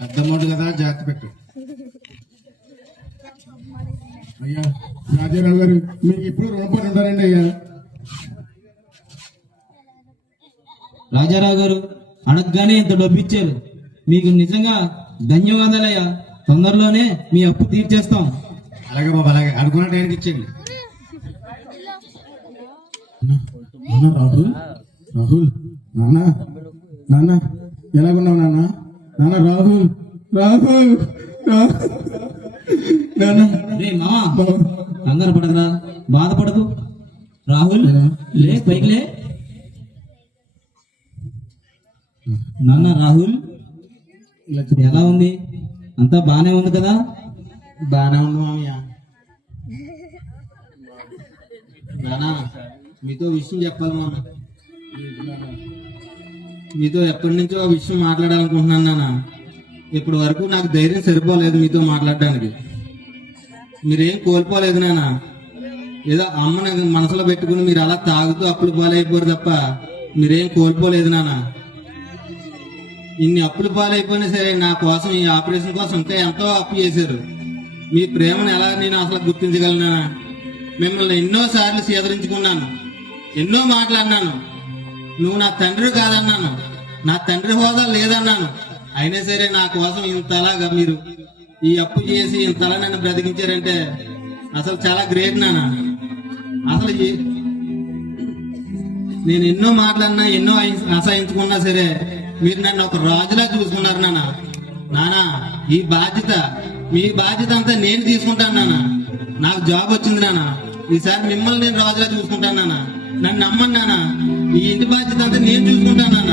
పెద్ద అమౌంట్ కదా, జాగ్రత్త పెట్టు. అయ్యా రాజారావు గారు మీకు ఇప్పుడు రుణపడి ఉంటారండి అయ్యా. రాజారావు గారు అడగగానే ఇంత డబ్బు ఇచ్చారు, మీకు నిజంగా ధన్యవాదాలయ్యా. తొందరలోనే మీ అప్పు తీర్చేస్తాం. అలాగే బాబు అలాగే, అనుకున్న టైంకి ఇచ్చేయండి. నాన్న రాహుల్, రాహుల్ నాన్న, నాన్న ఎలాగున్నావు నాన్న? నాన్న రాహుల్, రాహుల్ నాన్న. రే మావా కంగారు పడదురా, బాధపడదు. రాహుల్ లే, పైకి లే. నాన్న రాహుల్ ఎలా ఉంది? అంతా బానే ఉంది కదా? బాగానే ఉంది మామయ్య. నానా మీతో విషయం చెప్పాలి మామ. మీతో ఎప్పటి నుంచో ఆ విషయం మాట్లాడాలనుకుంటున్నాను నాన్న. ఇప్పటి వరకు నాకు ధైర్యం సరిపోలేదు మీతో మాట్లాడడానికి. మీరేం కోల్పోలేదు నాన్న. ఏదో అమ్మని మనసులో పెట్టుకుని మీరు అలా తాగుతూ అప్పులు పాలైపోరు తప్ప మీరేం కోల్పోలేదు నాన్న. ఇన్ని అప్పులు పాలైపోయినా సరే నా కోసం ఈ ఆపరేషన్ కోసం ఇంకా ఎంతో అప్పు చేశారు. మీ ప్రేమను ఎలా నేను అసలు గుర్తించగలనా? మిమ్మల్ని ఎన్నో సార్లు సీదరించుకున్నాను, ఎన్నో మాట్లాడినాను. నువ్వు నా తండ్రి కాదన్నాను, నా తండ్రి హోదా లేదన్నాను. అయినా సరే నా కోసం ఇంతలాగా మీరు ఈ అప్పు చేసి ఇంతలా నన్ను బ్రతికించారంటే అసలు చాలా గ్రేట్ నాన్న. అసలు నేను ఎన్నో మాట్లాడినా, ఎన్నో అసహించుకున్నా సరే మీరు నన్ను ఒక రాజులా చూసుకున్నారు నాన్న. నానా ఈ బాధ్యత, మీ బాధ్యత అంతా నేను తీసుకుంటాను నాన్న. నాకు జాబ్ వచ్చింది నాన్న, ఈసారి మిమ్మల్ని నేను రాజులా చూసుకుంటాను నాన్న. నన్ను నమ్మను నాన్న, ఈ ఇంటి బాధ్యత అంతా నేను చూసుకుంటాను నాన్న.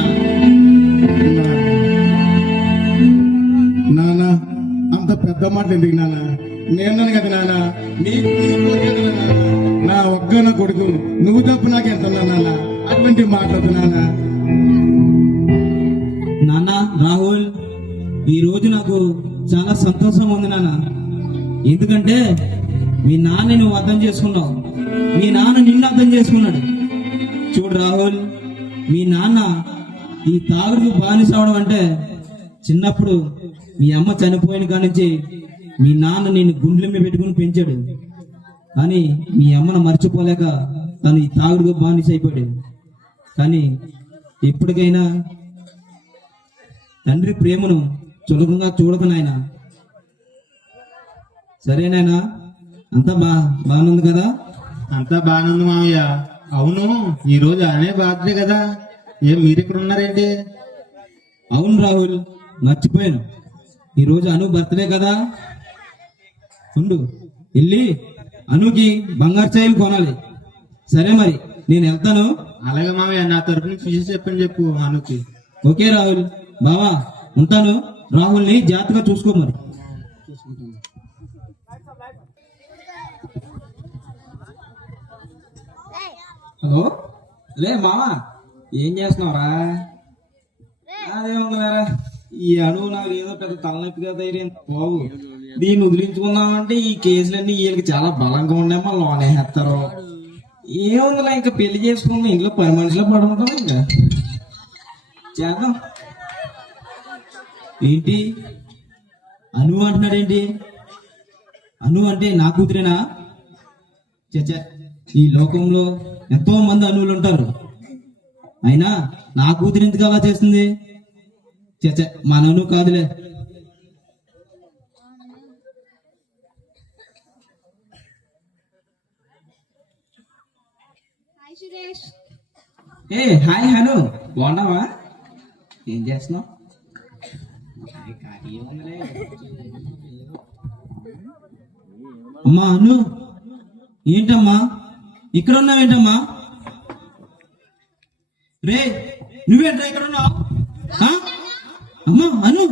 నాన్న అంత పెద్ద మాట ఎందుకు నాన్న? నేన్నాను కదా నాన్న, నీకు నా ఒక్క కొడుకు, నువ్వు తప్పు నాకు ఎంత నాన్న? అటువంటి మాట్లాడు నాన్న. నాన్న రాహుల్, ఈ రోజు నాకు చాలా సంతోషంగా ఉంది నాన్న. ఎందుకంటే మీ నాన్న నువ్వు అర్థం చేసుకున్నావు, మీ నాన్న నిన్ను అర్థం చేసుకున్నాడు. చూడు రాహుల్, మీ నాన్న ఈ తాగుడుకు బానిస అవడం అంటే చిన్నప్పుడు మీ అమ్మ చనిపోయిన కాడి నుంచి మీ నాన్న నిన్ను గుండెల మీద పెట్టుకుని పెంచాడు. కానీ మీ అమ్మను మర్చిపోలేక తను ఈ తాగుడుకు బానిస అయిపోయాడు. కానీ ఎప్పటికైనా తండ్రి ప్రేమను చులకంగా చూడక నాయన. సరేనాయనా, అంతా బాగుంది కదా? అంతా బాగానే ఉంది మామయ్య. అవును, ఈ రోజు అనే బర్త్డే కదా, ఏం మీరు ఇక్కడ ఉన్నారేంటి? అవును రాహుల్, మర్చిపోయాను. ఈరోజు అను బర్త్డే కదా. ఉండు, వెళ్ళి అనుకి బంగారు చైన్ కొనాలి. సరే మరి నేను వెళ్తాను. అలాగే మామయ్య, నా తరపు నుంచి విషయం చెప్పని చెప్పు అనుకి. ఓకే రాహుల్. బావా ఉంటాను. రాహుల్ని జాగ్రత్తగా చూసుకో మరి. హలో, లే మావా, ఏం చేస్తున్నావురా? అదేముందిరా, ఈ అణువు నాకు ఏదో పెద్ద తలనొప్పిగా ధైర్యం బాబు. దీన్ని వదిలించుకుందామంటే ఈ కేసులన్నీ వీళ్ళకి చాలా బలంగా ఉండేమో లోనేస్తారు. ఏముందిలా, ఇంకా పెళ్లి చేసుకుందాం, ఇంట్లో పని మనిషిలో పడుకుంటాం. ఇంకా చేద్దాం. ఏంటి అను అంటున్నాడేంటి? అను అంటే నా కూతురేనా? చచ్చా, ఈ లోకంలో ఎంతో మంది అనువులు ఉంటారు, అయినా నా కూతురు ఎందుకు అలా చేస్తుంది? చచ్చా, మా నన్ను కాదులే. హాయ్ సురేష్. ఏ హాయ్ హను, బాగున్నావా? ఏం చేస్తున్నావు? అమ్మా అను, ఏంటమ్మా ఇక్కడ ఉన్నావేంటమ్మా? రే, నువ్వేంట్రా ఇక్కడ ఉన్నావు? అమ్మా అను,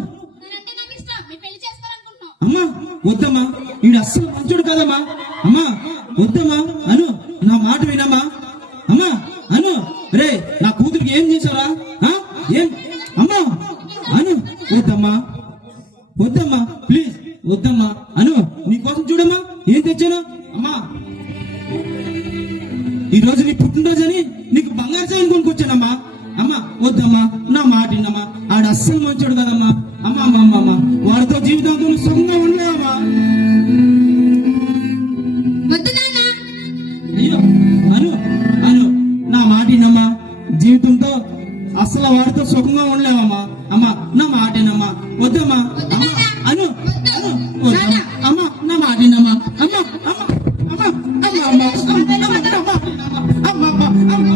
నేనంటే నాకు ఇష్టం, మీరు పెళ్లి చేసుకోవాలనుకుంటున్నాం. అమ్మా వద్దమ్మా, వీడు అస్సలు మంచోడు కాదమ్మా. అమ్మా వద్దమ్మా, అను నా మాట వినమ్మా. అమ్మా అను, రే నా కూతురికి ఏం చేశారా? ఏం అమ్మా అను, వద్దమ్మా వద్దమ్మా, ప్లీజ్ వద్దమ్మా. అను నీకోసం చూడమ్మా ఏం తెచ్చాను. అమ్మా ఈ రోజు నీ పుట్టినరోజని నీకు బంగారు చైన్ కొనుక్కొచ్చానమ్మా. అమ్మా వద్దమ్మా, నా మాట విన్నమ్మా. ఆడు అస్సలు మంచోడు కదమ్మా. అమ్మా అమ్మ అమ్మ అమ్మ, వాడితో జీవితంతో సుఖంగా ఉండలేవమ్మా. వద్దు నాన్న. అయ్యో అను అను, నా మాట విన్నమ్మా. జీవితంతో అస్సలు వాడితో సుఖంగా ఉండలేవమ్మా. అమ్మా నా మాట విన్నమ్మా. వద్దమ్మా. అమ్మా అను అను, వద్దమ్మా. అమ్మా నా మాట విన్నమ్మా. అమ్మా అమ్మ అమ్మ అమ్మ అమ్మ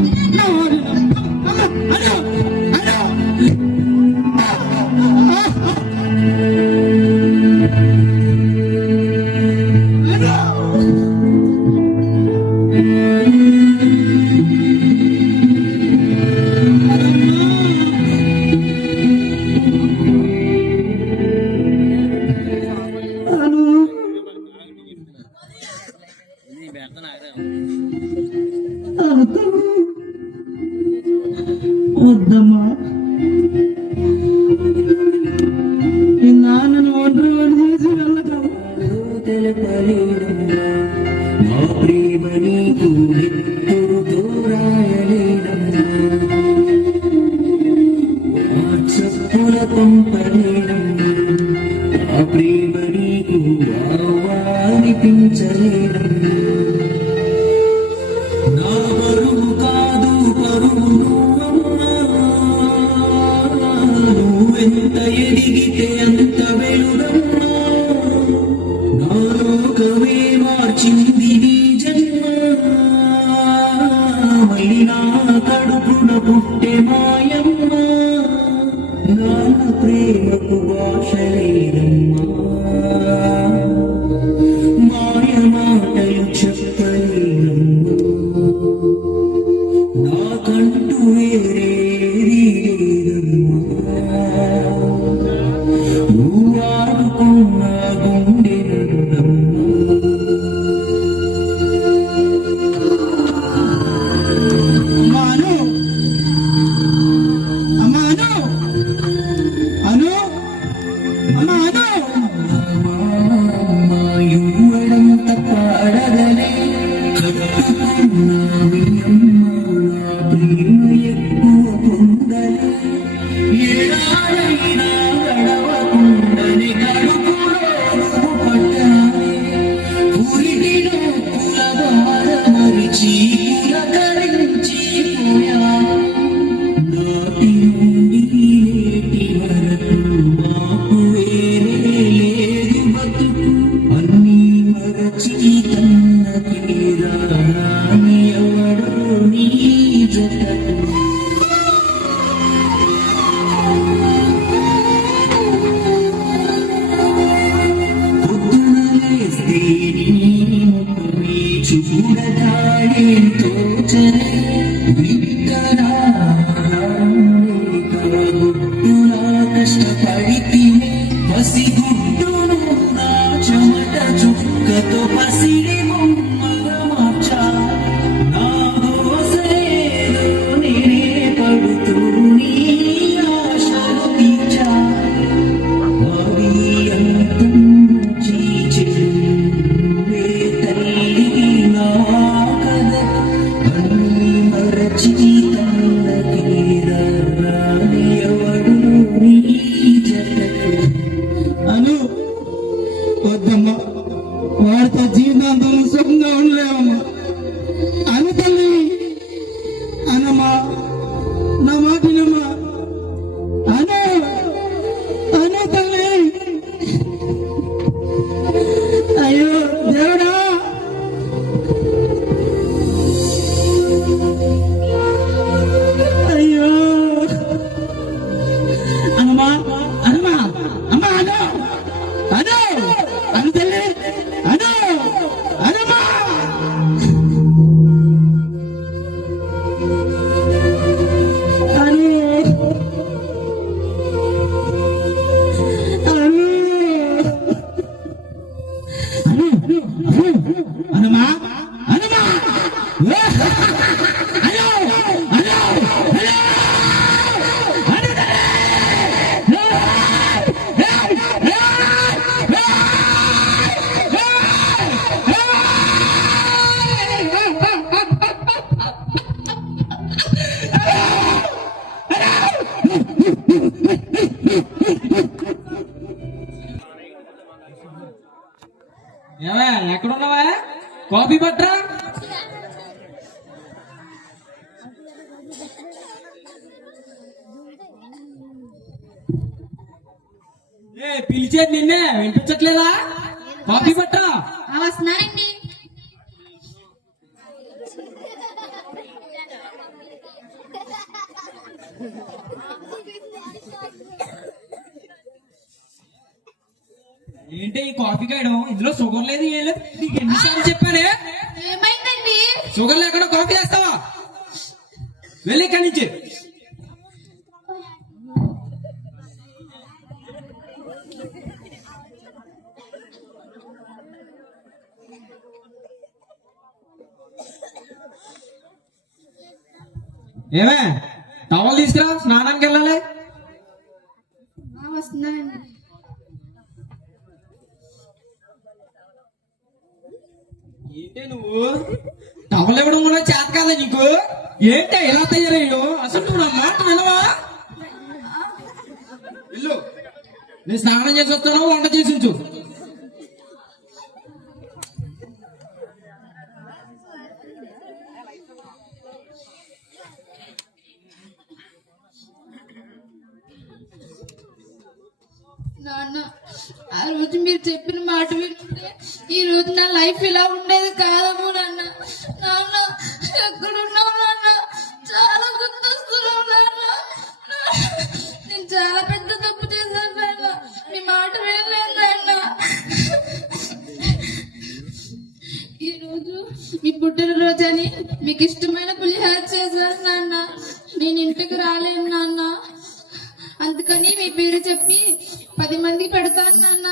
వద్దమ్మా, నాన్నను ఒంటరి వాడు చేసి వెళ్ళకమ్మా. నా బరువు కాదు పరువు నువ్వెంత ఎదిగితే అంత వెలుగమ్మా. నా లోకమే మార్చింది నీ జన్మ, మళ్ళీ నా కడుపున పుట్టే మాయమ్మ. నాన్న ప్రేమకు భాష లేదమ్మా, మాయ మాటలు చెప్పలేనమ్మా. నాకంటూ వేరేది లేదమ్మా, నువ్వు ఆడుకున్న గుండె నన్నమ్మా. అమ్మా అను, అను అమ్మా అను. యువడంత పాడగలే కట్టుకున్నావి అమ్మా, నా ప్రేమ ఎక్కువ పొందలే. ఏడాడైనా గడవకుండని కడుపులో చూడగాయేం తోచని గుట్టులా కష్టపడితే పసిగుడ్డును నా చెమట చుక్కతో పసిడి బొమ్మగా మార్చా నా దోసేదో నేనే పడుతూ నీ ఆశలు తీర్చా వాడి అంతం చీచెడువే తల్లి నా కథ అన్నీ మరచి తల్లకి రాని ఎవడు నీ జతకు అను వద్దమ్మా, వాడితో జీవితాంతం సుఖంగా ఉండలేమమ్మా. అను తల్లి, అనమ్మా, నా మాట వినమ్మా. అను అను తల్లి. అయ్యో దేవుడా, అయ్యో అమ్మా, అనమ్మా, అమ్మా, అను అను అను తల్లి, అను అనమ్మా. అను అను అనమ్మా, అనమ్మా. అను అను ఏవా ఎక్కడున్నావా? కాఫీ పట్రా. పిలిచేది నిన్నే, వినిపించట్లేదా? కాఫీ పట్రా. వస్తున్నానండి. ఏంటి ఈ కాఫీ కాయడం? ఇందులో షుగర్ లేదు, ఏం లేదు. నీకు ఎన్నిసార్లు చెప్పానే? ఏమైందండి? షుగర్ లేకుండా కాఫీ చేస్తావా? వెళ్ళి ఇక్కడి నుంచి. ఏమే, టవల్ తీసుకురా, స్నానానికి వెళ్ళాలి. వస్తున్నానండి. ఏంటి నువ్వు టవల్ ఇవ్వడం కూడా చేత కాదా నీకు? ఏంటి ఎలా తయారయ్యో? అసలు నువ్వు నా మాట వినవా? వెళ్ళు, నేను స్నానం చేసి వస్తాను, వంట చేసి ఉంచు. నాన్న, ఆ రోజు మీరు చెప్పిన మాట వింటే ఈ రోజు నా లైఫ్ ఇలా ఉండేది కాదము నాన్న. నాన్న, ఎక్కడున్నావు నాన్న? చాలా గుర్తొస్తున్నావు నాన్న. నేను చాలా పెద్ద తప్పు చేశాను నాన్న. మీ మాట వినలేదు నాన్న. ఈ రోజు మీ పుట్టినరోజు అని మీకు ఇష్టమైన పులిహార చేశాను నాన్న. నేను ఇంటికి రాలేను నాన్న. అందుకని మీ పేరు చెప్పి 10 మందికి పెడతాను నాన్న.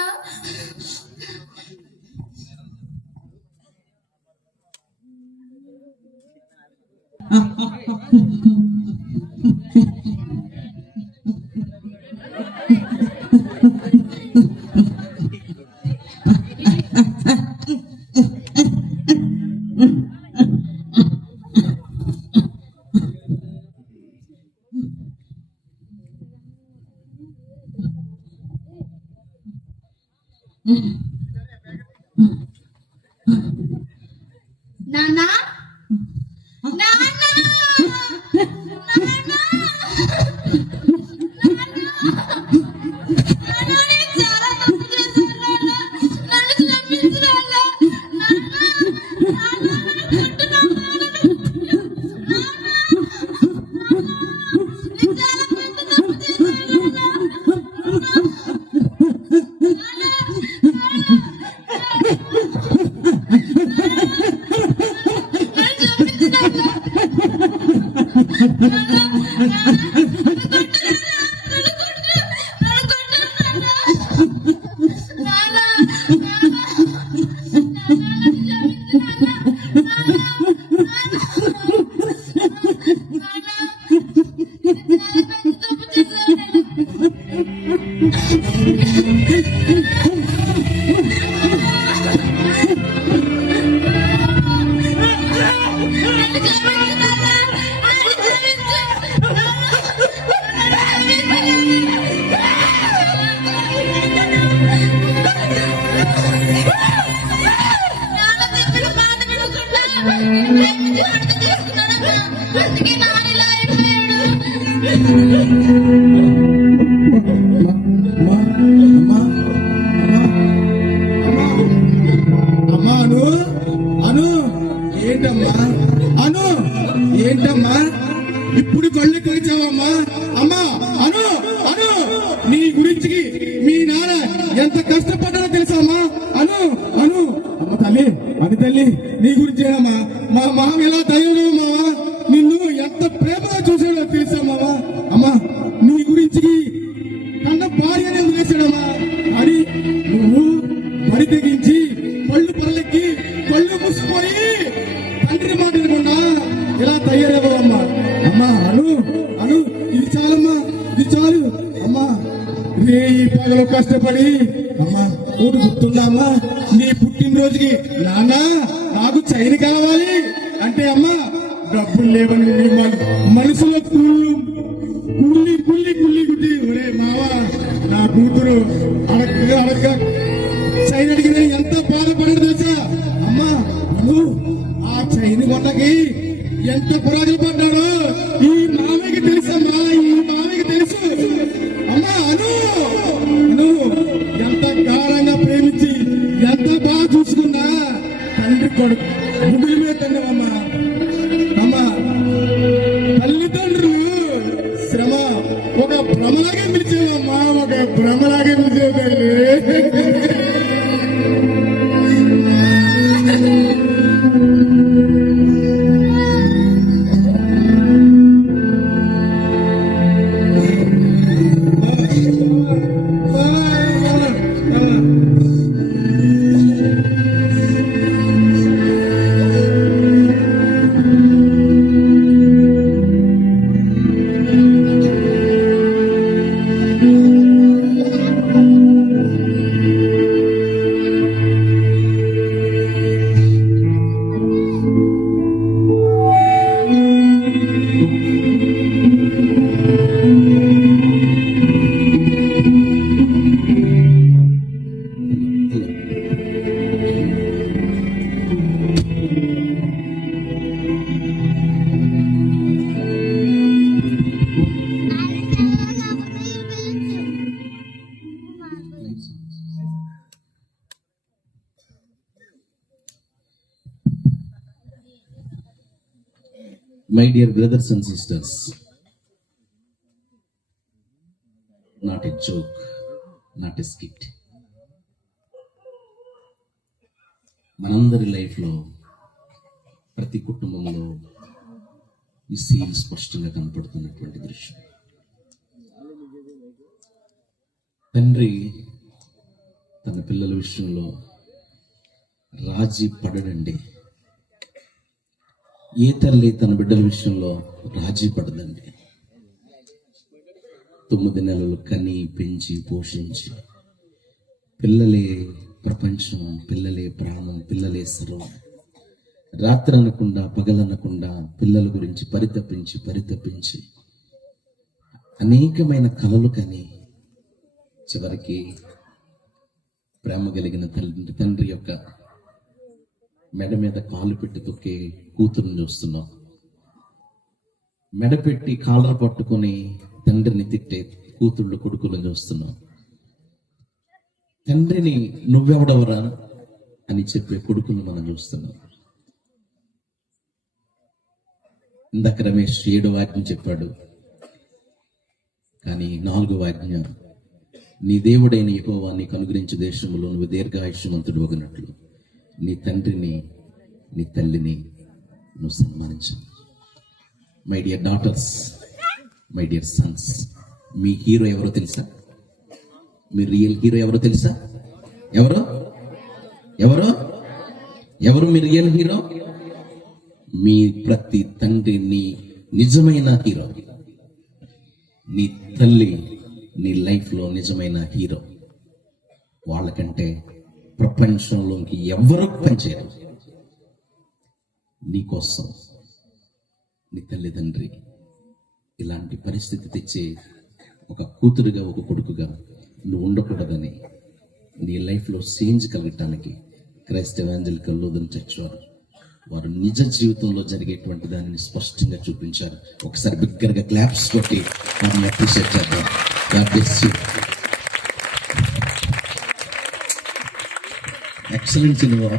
నాన్న, నాన్న, చాలా తప్పు చేశాను నాన్న. నన్ను క్షమించు నాన్న. అందుకే నాన్న ఇలా అయిపోయాడు. అమ్మా అను అను ఏంటమ్మా అను ఏంటమ్మా ఇప్పుడు కళ్ళు తెరిచావమ్మా అమ్మా అను అను నీ గురించి మీ నాన్న ఎంత కష్టపడ్డారో తెలుసామ్మా అను అను అమ్మ తల్లి అది తల్లి నీ గురించేనమ్మా మా మామ ఎలా దయ్యం మావా నిన్ను ఎంత ప్రేమగా చూసాడో తెలుసా మావా అమ్మా నీ గురించి కన్న భార్యనే వదిలేశాడమ్మా అని నువ్వు బరి తెగించి పళ్ళు పళ్ళెక్కి కళ్ళు మూసిపోయి తండ్రి మాట వినకుండా ఇలా తయారవ్వమ్మా అమ్మా అను అను ఇది చాలమ్మా ఇది చాలు అమ్మా రే ఈ పగలు కష్టపడి అమ్మా ఊరు గుర్తుందమ్మా నీ పుట్టినరోజుకి నాన్న నాకు చైన్ కావాలి అంటే అమ్మా డబ్బులు లేవని నీ మనసులో కుళ్ళి గుడ్డి ఒరే మావా నా కూతురు అడగ చైన్ అడిగిన ఎంత బాధపడదు తెలుసా అమ్మా అను ఆ చైన్ కొండకి ఎంత పురాజులు పడ్డాడో ఈ మామయ్యకి తెలుసమ్మా ఈ మామయ్యకి తెలుసు అమ్మా అను అను ఎంత గాఢంగా ప్రేమించి ఎంత బాగా చూసుకున్నా తండ్రి కొడుకు ముగ్గురి మీద తండ్రివమ్మా అమ్మా తల్లిదండ్రులు శ్రమ ఒక భ్రమలాగే పిలిచేవమ్మా ఒక భ్రమలాగే పిలిచేవి My dear brothers and sisters, not a joke, not a skit. మనందరి లైఫ్లో ప్రతి కుటుంబంలో ఈ సీన్ స్పష్టంగా కనపడుతున్నటువంటి దృశ్యం. తండ్రి తన పిల్లల విషయంలో రాజీ పడడండి. ఏ తల్లి తన బిడ్డల విషయంలో రాజీ పడదండి. 9 నెలలు కని పెంచి పోషించి పిల్లలే ప్రపంచం, పిల్లలే ప్రాణం, పిల్లలే సర్వం. రాత్రి అనకుండా పగలనకుండా పిల్లల గురించి పరితపించి అనేకమైన కలలు కని చివరికి ప్రేమ కలిగిన తండ్రి యొక్క మెడ మీద కాలు పెట్టి తొక్కే కూతురుని చూస్తున్నాం. మెడ పెట్టి కాలర్ పట్టుకొని తండ్రిని తిట్టే కూతుళ్ళు కొడుకులను చూస్తున్నాం. తండ్రిని నువ్వెవడవరా అని చెప్పే కొడుకులను మనం చూస్తున్నాం. ఇందాక రమేష్ 7వ ఆజ్ఞ చెప్పాడు, కానీ 4వ ఆజ్ఞ, నీ దేవుడైన యెహోవా నీకు అనుగ్రహించే దేశంలో నువ్వు దీర్ఘాయుష్యవంతుడు వగినట్లు నీ తండ్రిని నీ తల్లిని నువ్వు సన్మానించావు. My dear daughters, my dear sons, మీ హీరో ఎవరో తెలుసా? మీ రియల్ హీరో ఎవరో తెలుసా? ఎవరో? ఎవరు మీ రియల్ హీరో? మీ ప్రతి తండ్రి నీ నిజమైన హీరో. నీ తల్లి నీ లైఫ్లో నిజమైన హీరో. వాళ్ళకంటే ప్రపంచంలోకి ఎవరు పనిచేయరు. నీకోసం నీ తల్లిదండ్రి ఇలాంటి పరిస్థితి తెచ్చే ఒక కూతురుగా ఒక కొడుకుగా నువ్వు ఉండకూడదని నీ లైఫ్లో చేంజ్ కలగటానికి క్రైస్ట్ ఎవాంజలికల్ లూథరన్ చర్చ్ వారు నిజ జీవితంలో జరిగేటువంటి దానిని స్పష్టంగా చూపించారు. ఒకసారి బిగ్గరగా క్లాప్స్ కొట్టి వారిని అప్రిషియేట్ చేద్దాం. God bless you. Excellent cinema.